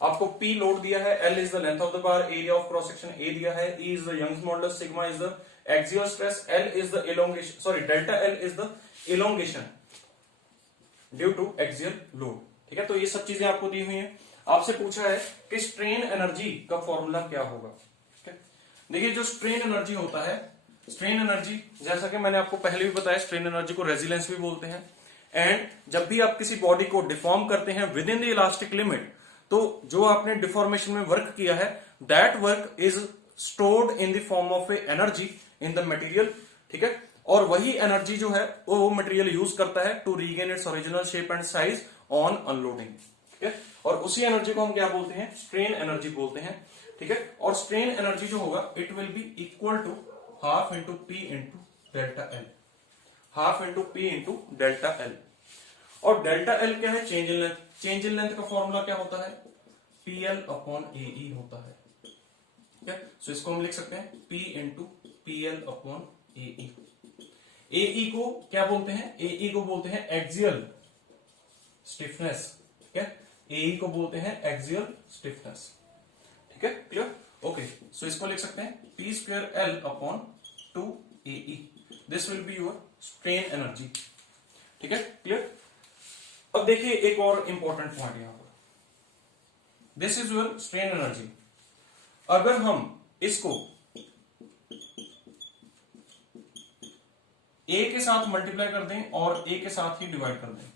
आपको P लोड दिया है, L is the length of the bar, area of cross section A दिया है, E is the Young's modulus, sigma is the axial stress, L is the elongation, sorry delta L is the elongation due to axial load, ठीक है। तो ये सब चीजें आपको दी हुई हैं। आपसे पूछा है कि स्ट्रेन एनर्जी का फॉर्मूला क्या होगा, ठीक है। देखिए जो स्ट्रेन एनर्जी होता है, स्ट्रेन एनर्जी जैसा कि मैंने आपको पहले भी बताया, स्ट्रेन एनर्जी को रेजिलेंस भी बोलते हैं। एंड जब भी आप किसी बॉडी को डिफॉर्म करते हैं with in the elastic limit, तो जो आपने डिफॉर्मेशन में वर्क किया है that work is stored in the form of A energy in the material, ठीक है। और वही एनर्जी जो है वो मटेरियल यूज करता है to regain its original shape and size on unloading, ठीक है। और उसी एनर्जी को हम क्या बोलते हैं स्ट्रेन एनर्जी बोलते हैं, ठीक है। और स्ट्रेन एनर्जी जो होगा it will be equal to half into P into delta L, half into P into delta L। और डेल्टा L क्या है change in length, change in length का फॉर्मूला क्या होता है PL अपॉन AE होता है, ठीक है। सो इसको हम लिख सकते हैं P into PL upon AE। AE को क्या बोलते हैं, AE को बोलते हैं एक्सियल स्टिफनेस, ठीक है, AE को बोलते हैं एक्सियल स्टिफनेस, ठीक है, क्लियर, ओके। सो इसको लिख सकते हैं P square L upon 2AE, this will be your strain energy, ठीक है, क्लियर। अब देखिए एक और इंपॉर्टेंट पॉइंट यहां पर, this is your strain energy. अगर हम इसको A के साथ मल्टीप्लाई कर दें और A के साथ ही डिवाइड कर दें,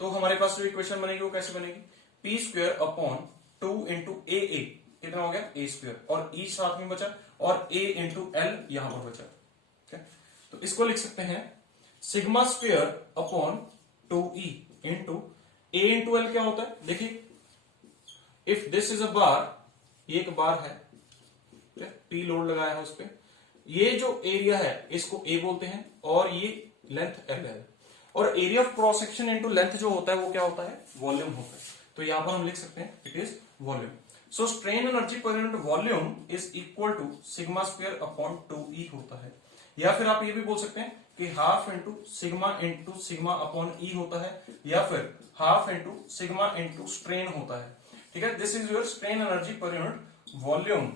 तो हमारे पास जो इक्वेशन बनेगी वो कैसे बनेगी P square upon 2 into AA, कितना हो गया A स्क्वायर, और E साथ में बचा और A इंटू L यहां पर बचा, ठीक है। तो इसको लिख सकते हैं sigma square upon 2E into A into L क्या होता है, देखिए इफ दिस इज अ बार, ये एक बार है, P लोड लगाया है उस पर, ये जो एरिया है इसको A बोलते हैं और ये लेंथ L है, और area of cross section into length जो होता है वो क्या होता है वॉल्यूम होता है। तो यहां पर हम लिख सकते हैं it is volume. So strain energy पर unit volume is equal to sigma square upon 2E होता है, या फिर आप ये भी बोल सकते हैं कि half into sigma upon E होता है, या फिर half into sigma into strain होता है, ठीक है। This is your strain energy पर यूनिट वॉल्यूम,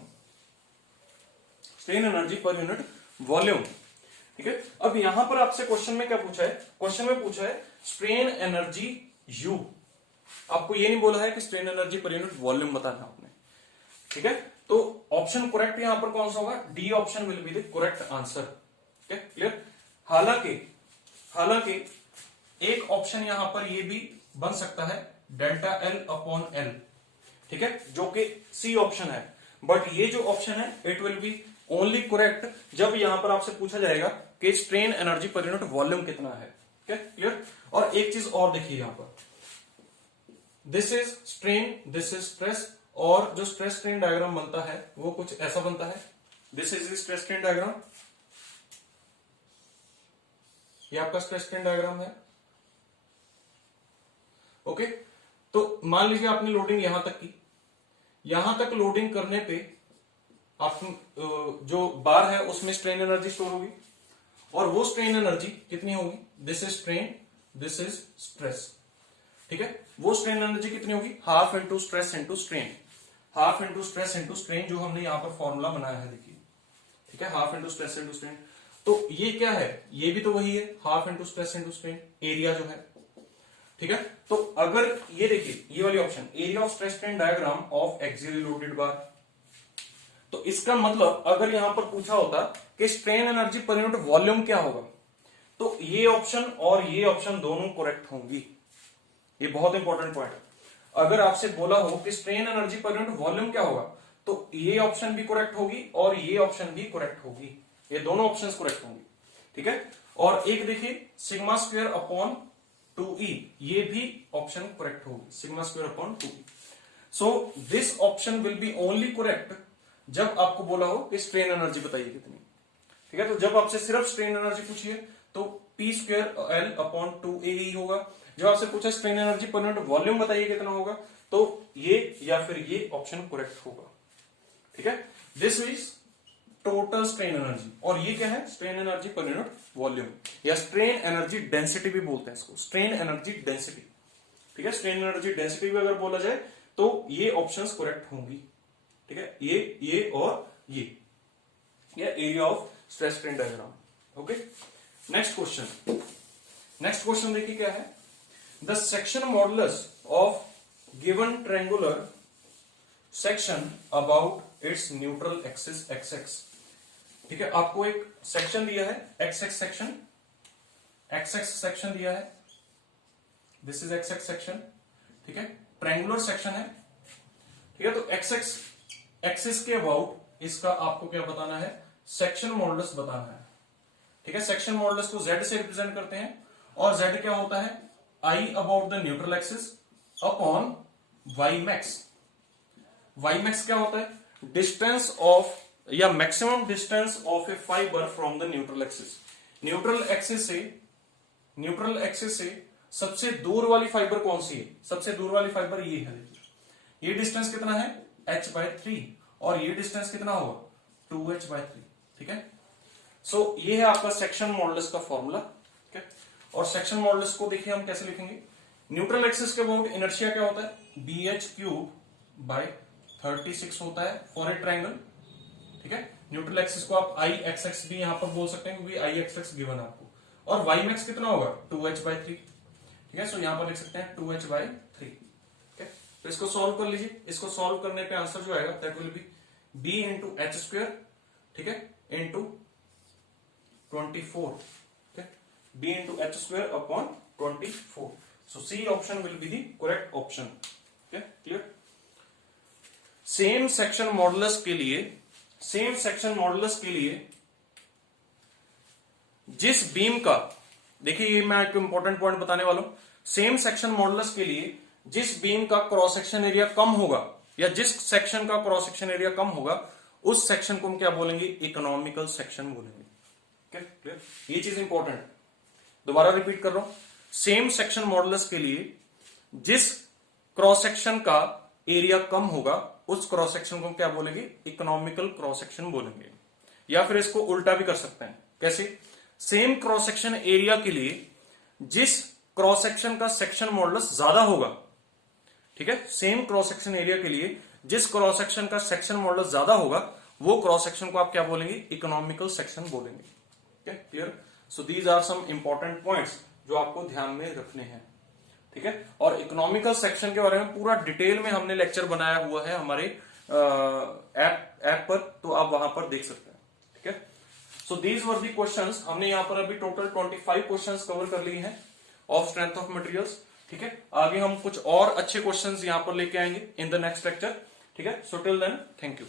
स्ट्रेन एनर्जी पर यूनिट वॉल्यूम, ठीक है। अब यहां पर आपसे क्वेश्चन में क्या पूछा है, क्वेश्चन में पूछा है स्ट्रेन एनर्जी U। आपको ये नहीं बोला है कि स्ट्रेन एनर्जी पर यूनिट वॉल्यूम बताना आपने, ठीक है। तो ऑप्शन करेक्ट यहां पर कौन सा होगा, D option will be the correct answer. ठीक है, क्लियर। हालांकि एक ऑप्शन यहां पर ये भी बन सकता है डेल्टा एल अपॉन एल, ठीक है, जो कि सी ऑप्शन है। बट ये जो ऑप्शन है it will B only correct जब यहां पर आपसे पूछा जाएगा कि स्ट्रेन एनर्जी पर यूनिट वॉल्यूम कितना है। ठीक है, क्लियर। और एक चीज और देखिए यहां पर, this is strain, this is stress, और जो स्ट्रेस स्ट्रेन डायग्राम बनता है वो कुछ ऐसा बनता है। This is stress strain diagram, ये आपका स्ट्रेस स्ट्रेन डायग्राम है। ओके, तो मान लीजिए आपने लोडिंग यहां तक की, यहां तक लोडिंग करने पे आप जो बार है उसमें स्ट्रेन एनर्जी स्टोर होगी, और वो स्ट्रेन एनर्जी कितनी होगी, this is strain, this is stress. ठीक है, वो स्ट्रेन एनर्जी कितनी होगी, half into stress into strain, half into stress into strain, जो हमने यहां पर फॉर्मूला बनाया है देखिए। ठीक है, half into stress into strain, तो ये क्या है, ये भी तो वही है, half into stress into strain, area जो है। ठीक है, तो अगर ये देखिए ये वाली option, area of stress strain diagram of axially loaded bar, तो इसका मतलब अगर यहां पर पूछा होता कि स्ट्रेन एनर्जी पर यूनिट वॉल्यूम क्या होगा, तो ये ऑप्शन और ये ऑप्शन दोनों करेक्ट होंगी। ये बहुत इंपॉर्टेंट पॉइंट है। अगर आपसे बोला हो कि स्ट्रेन एनर्जी पर यूनिट वॉल्यूम क्या होगा, तो ये ऑप्शन भी करेक्ट होगी और ये ऑप्शन भी करेक्ट होगी, ये दोनों ऑप्शन करेक्ट होंगी। ठीक है, और एक देखिए सिग्मा स्क्वायर अपॉन 2e, ये भी ऑप्शन करेक्ट होगी, sigma square upon 2e। So this option will B only correct जब आपको बोला हो कि स्ट्रेन एनर्जी बताइए कितनी। ठीक है, तो जब आपसे सिर्फ स्ट्रेन एनर्जी पूछिए तो P square L upon 2a ही होगा। जब आपसे पूछा स्ट्रेन एनर्जी पर यूनिट वॉल्यूम बताइए कितना होगा, तो ये या फिर ये ऑप्शन करेक्ट होगा। ठीक है, this is total strain energy, और ये क्या है, स्ट्रेन एनर्जी पर यूनिट वॉल्यूम, या स्ट्रेन एनर्जी डेंसिटी भी बोलते हैं इसको, स्ट्रेन एनर्जी डेंसिटी। ठीक है, स्ट्रेन एनर्जी डेंसिटी भी अगर बोला जाए तो ये ऑप्शंस करेक्ट होंगी। ठीक है, ये और ये area of stress strain diagram. Okay, next question देखिए क्या है, the section modulus of given triangular section about it's neutral axis x. ठीक है, आपको एक सेक्शन दिया है, एक्स एक्स सेक्शन दिया है, this is x x section. ठीक है, ट्रायंगुलर सेक्शन है। ठीक है, तो एक्स एक्स एक्सिस के अबाउट इसका आपको क्या बताना है, सेक्शन मॉडुलस बताना है। ठीक है, सेक्शन मॉडुलस को z से रिप्रेजेंट करते हैं, और z क्या होता है, i about the neutral axis upon y max. y max क्या होता है, डिस्टेंस ऑफ या maximum distance of A fibre from the neutral axis. Neutral axis से सबसे दूर वाली फाइबर कौन सी है, सबसे दूर वाली फाइबर ये है। देखिए ये डिस्टेंस कितना है, h/3, और ये डिस्टेंस कितना होगा, 2h/3। ठीक है, सो ये है आपका सेक्शन मॉडुलस का फॉर्मूला। ठीक है, और सेक्शन मॉडुलस को देखिए हम कैसे लिखेंगे, न्यूट्रल एक्सिस के अबाउट इनर्शिया क्या होता है, bh³/36 होता है फॉर ए ट्रायंगल। ठीक है, न्यूट्रल एक्सिस को आप Ix भी यहां पर बोल सकते हैं क्योंकि Ix गिवन आपको, और y मैक्स कितना होगा, 2h/3। ठीक है, सो यहां पर लिख सकते हैं 2h/3। ठीक है, तो इसको सॉल्व कर लीजिए, इसको सॉल्व करने पे आंसर जो आएगा that will be b into H square, ठीक है, इंटू 24। ठीक है, b into H square upon 24। So C option will be the correct option. ठीक है, क्लियर। सेम सेक्शन मॉडुलस के लिए जिस बीम का, देखिए ये मैं एक इंपॉर्टेंट पॉइंट बताने वाला हूं, सेम सेक्शन मॉडुलस के लिए जिस बीम का क्रॉस सेक्शन एरिया कम होगा या जिस सेक्शन का क्रॉस सेक्शन एरिया कम होगा उस सेक्शन को हम क्या बोलेंगे, इकोनॉमिकल सेक्शन बोलेंगे। क्लियर, ये चीज इंपॉर्टेंट है, दोबारा रिपीट कर रहा हूं, सेम सेक्शन मॉडुलस के लिए जिस क्रॉस सेक्शन का एरिया कम होगा उस क्रॉस सेक्शन को हम क्या बोलेंगे, इकोनॉमिकल क्रॉस सेक्शन बोलेंगे। या फिर इसको उल्टा भी कर सकते हैं, कैसे, सेम क्रॉस सेक्शन एरिया के लिए जिस क्रॉस सेक्शन का सेक्शन मॉडुलस ज्यादा होगा, ठीक है, सेम क्रॉस सेक्शन एरिया के लिए जिस क्रॉस सेक्शन का सेक्शन मॉडुलस ज्यादा होगा वो क्रॉस सेक्शन को आप क्या बोलेंगे, इकोनॉमिकल सेक्शन बोलेंगे। Clear, so these are some important points जो आपको ध्यान में रखने हैं, ठीक है। और इकोनॉमिकल सेक्शन के बारे में पूरा डिटेल में हमने लेक्चर बनाया हुआ है हमारे ऐप पर, तो आप वहां पर देख सकते हैं, ठीक है। So these were the questions, हमने यहाँ पर अभी टोटल 25 क्वेश्चंस कवर कर लिए हैं ऑफ स्ट्रेंथ ऑफ मटेरियल्स, ठीक है। आगे हम कुछ और अच्छे क्वेश्चंस यहाँ पर लेके आएंगे इन द नेक्स्ट लेक्चर, ठीक है। So till then, thank you.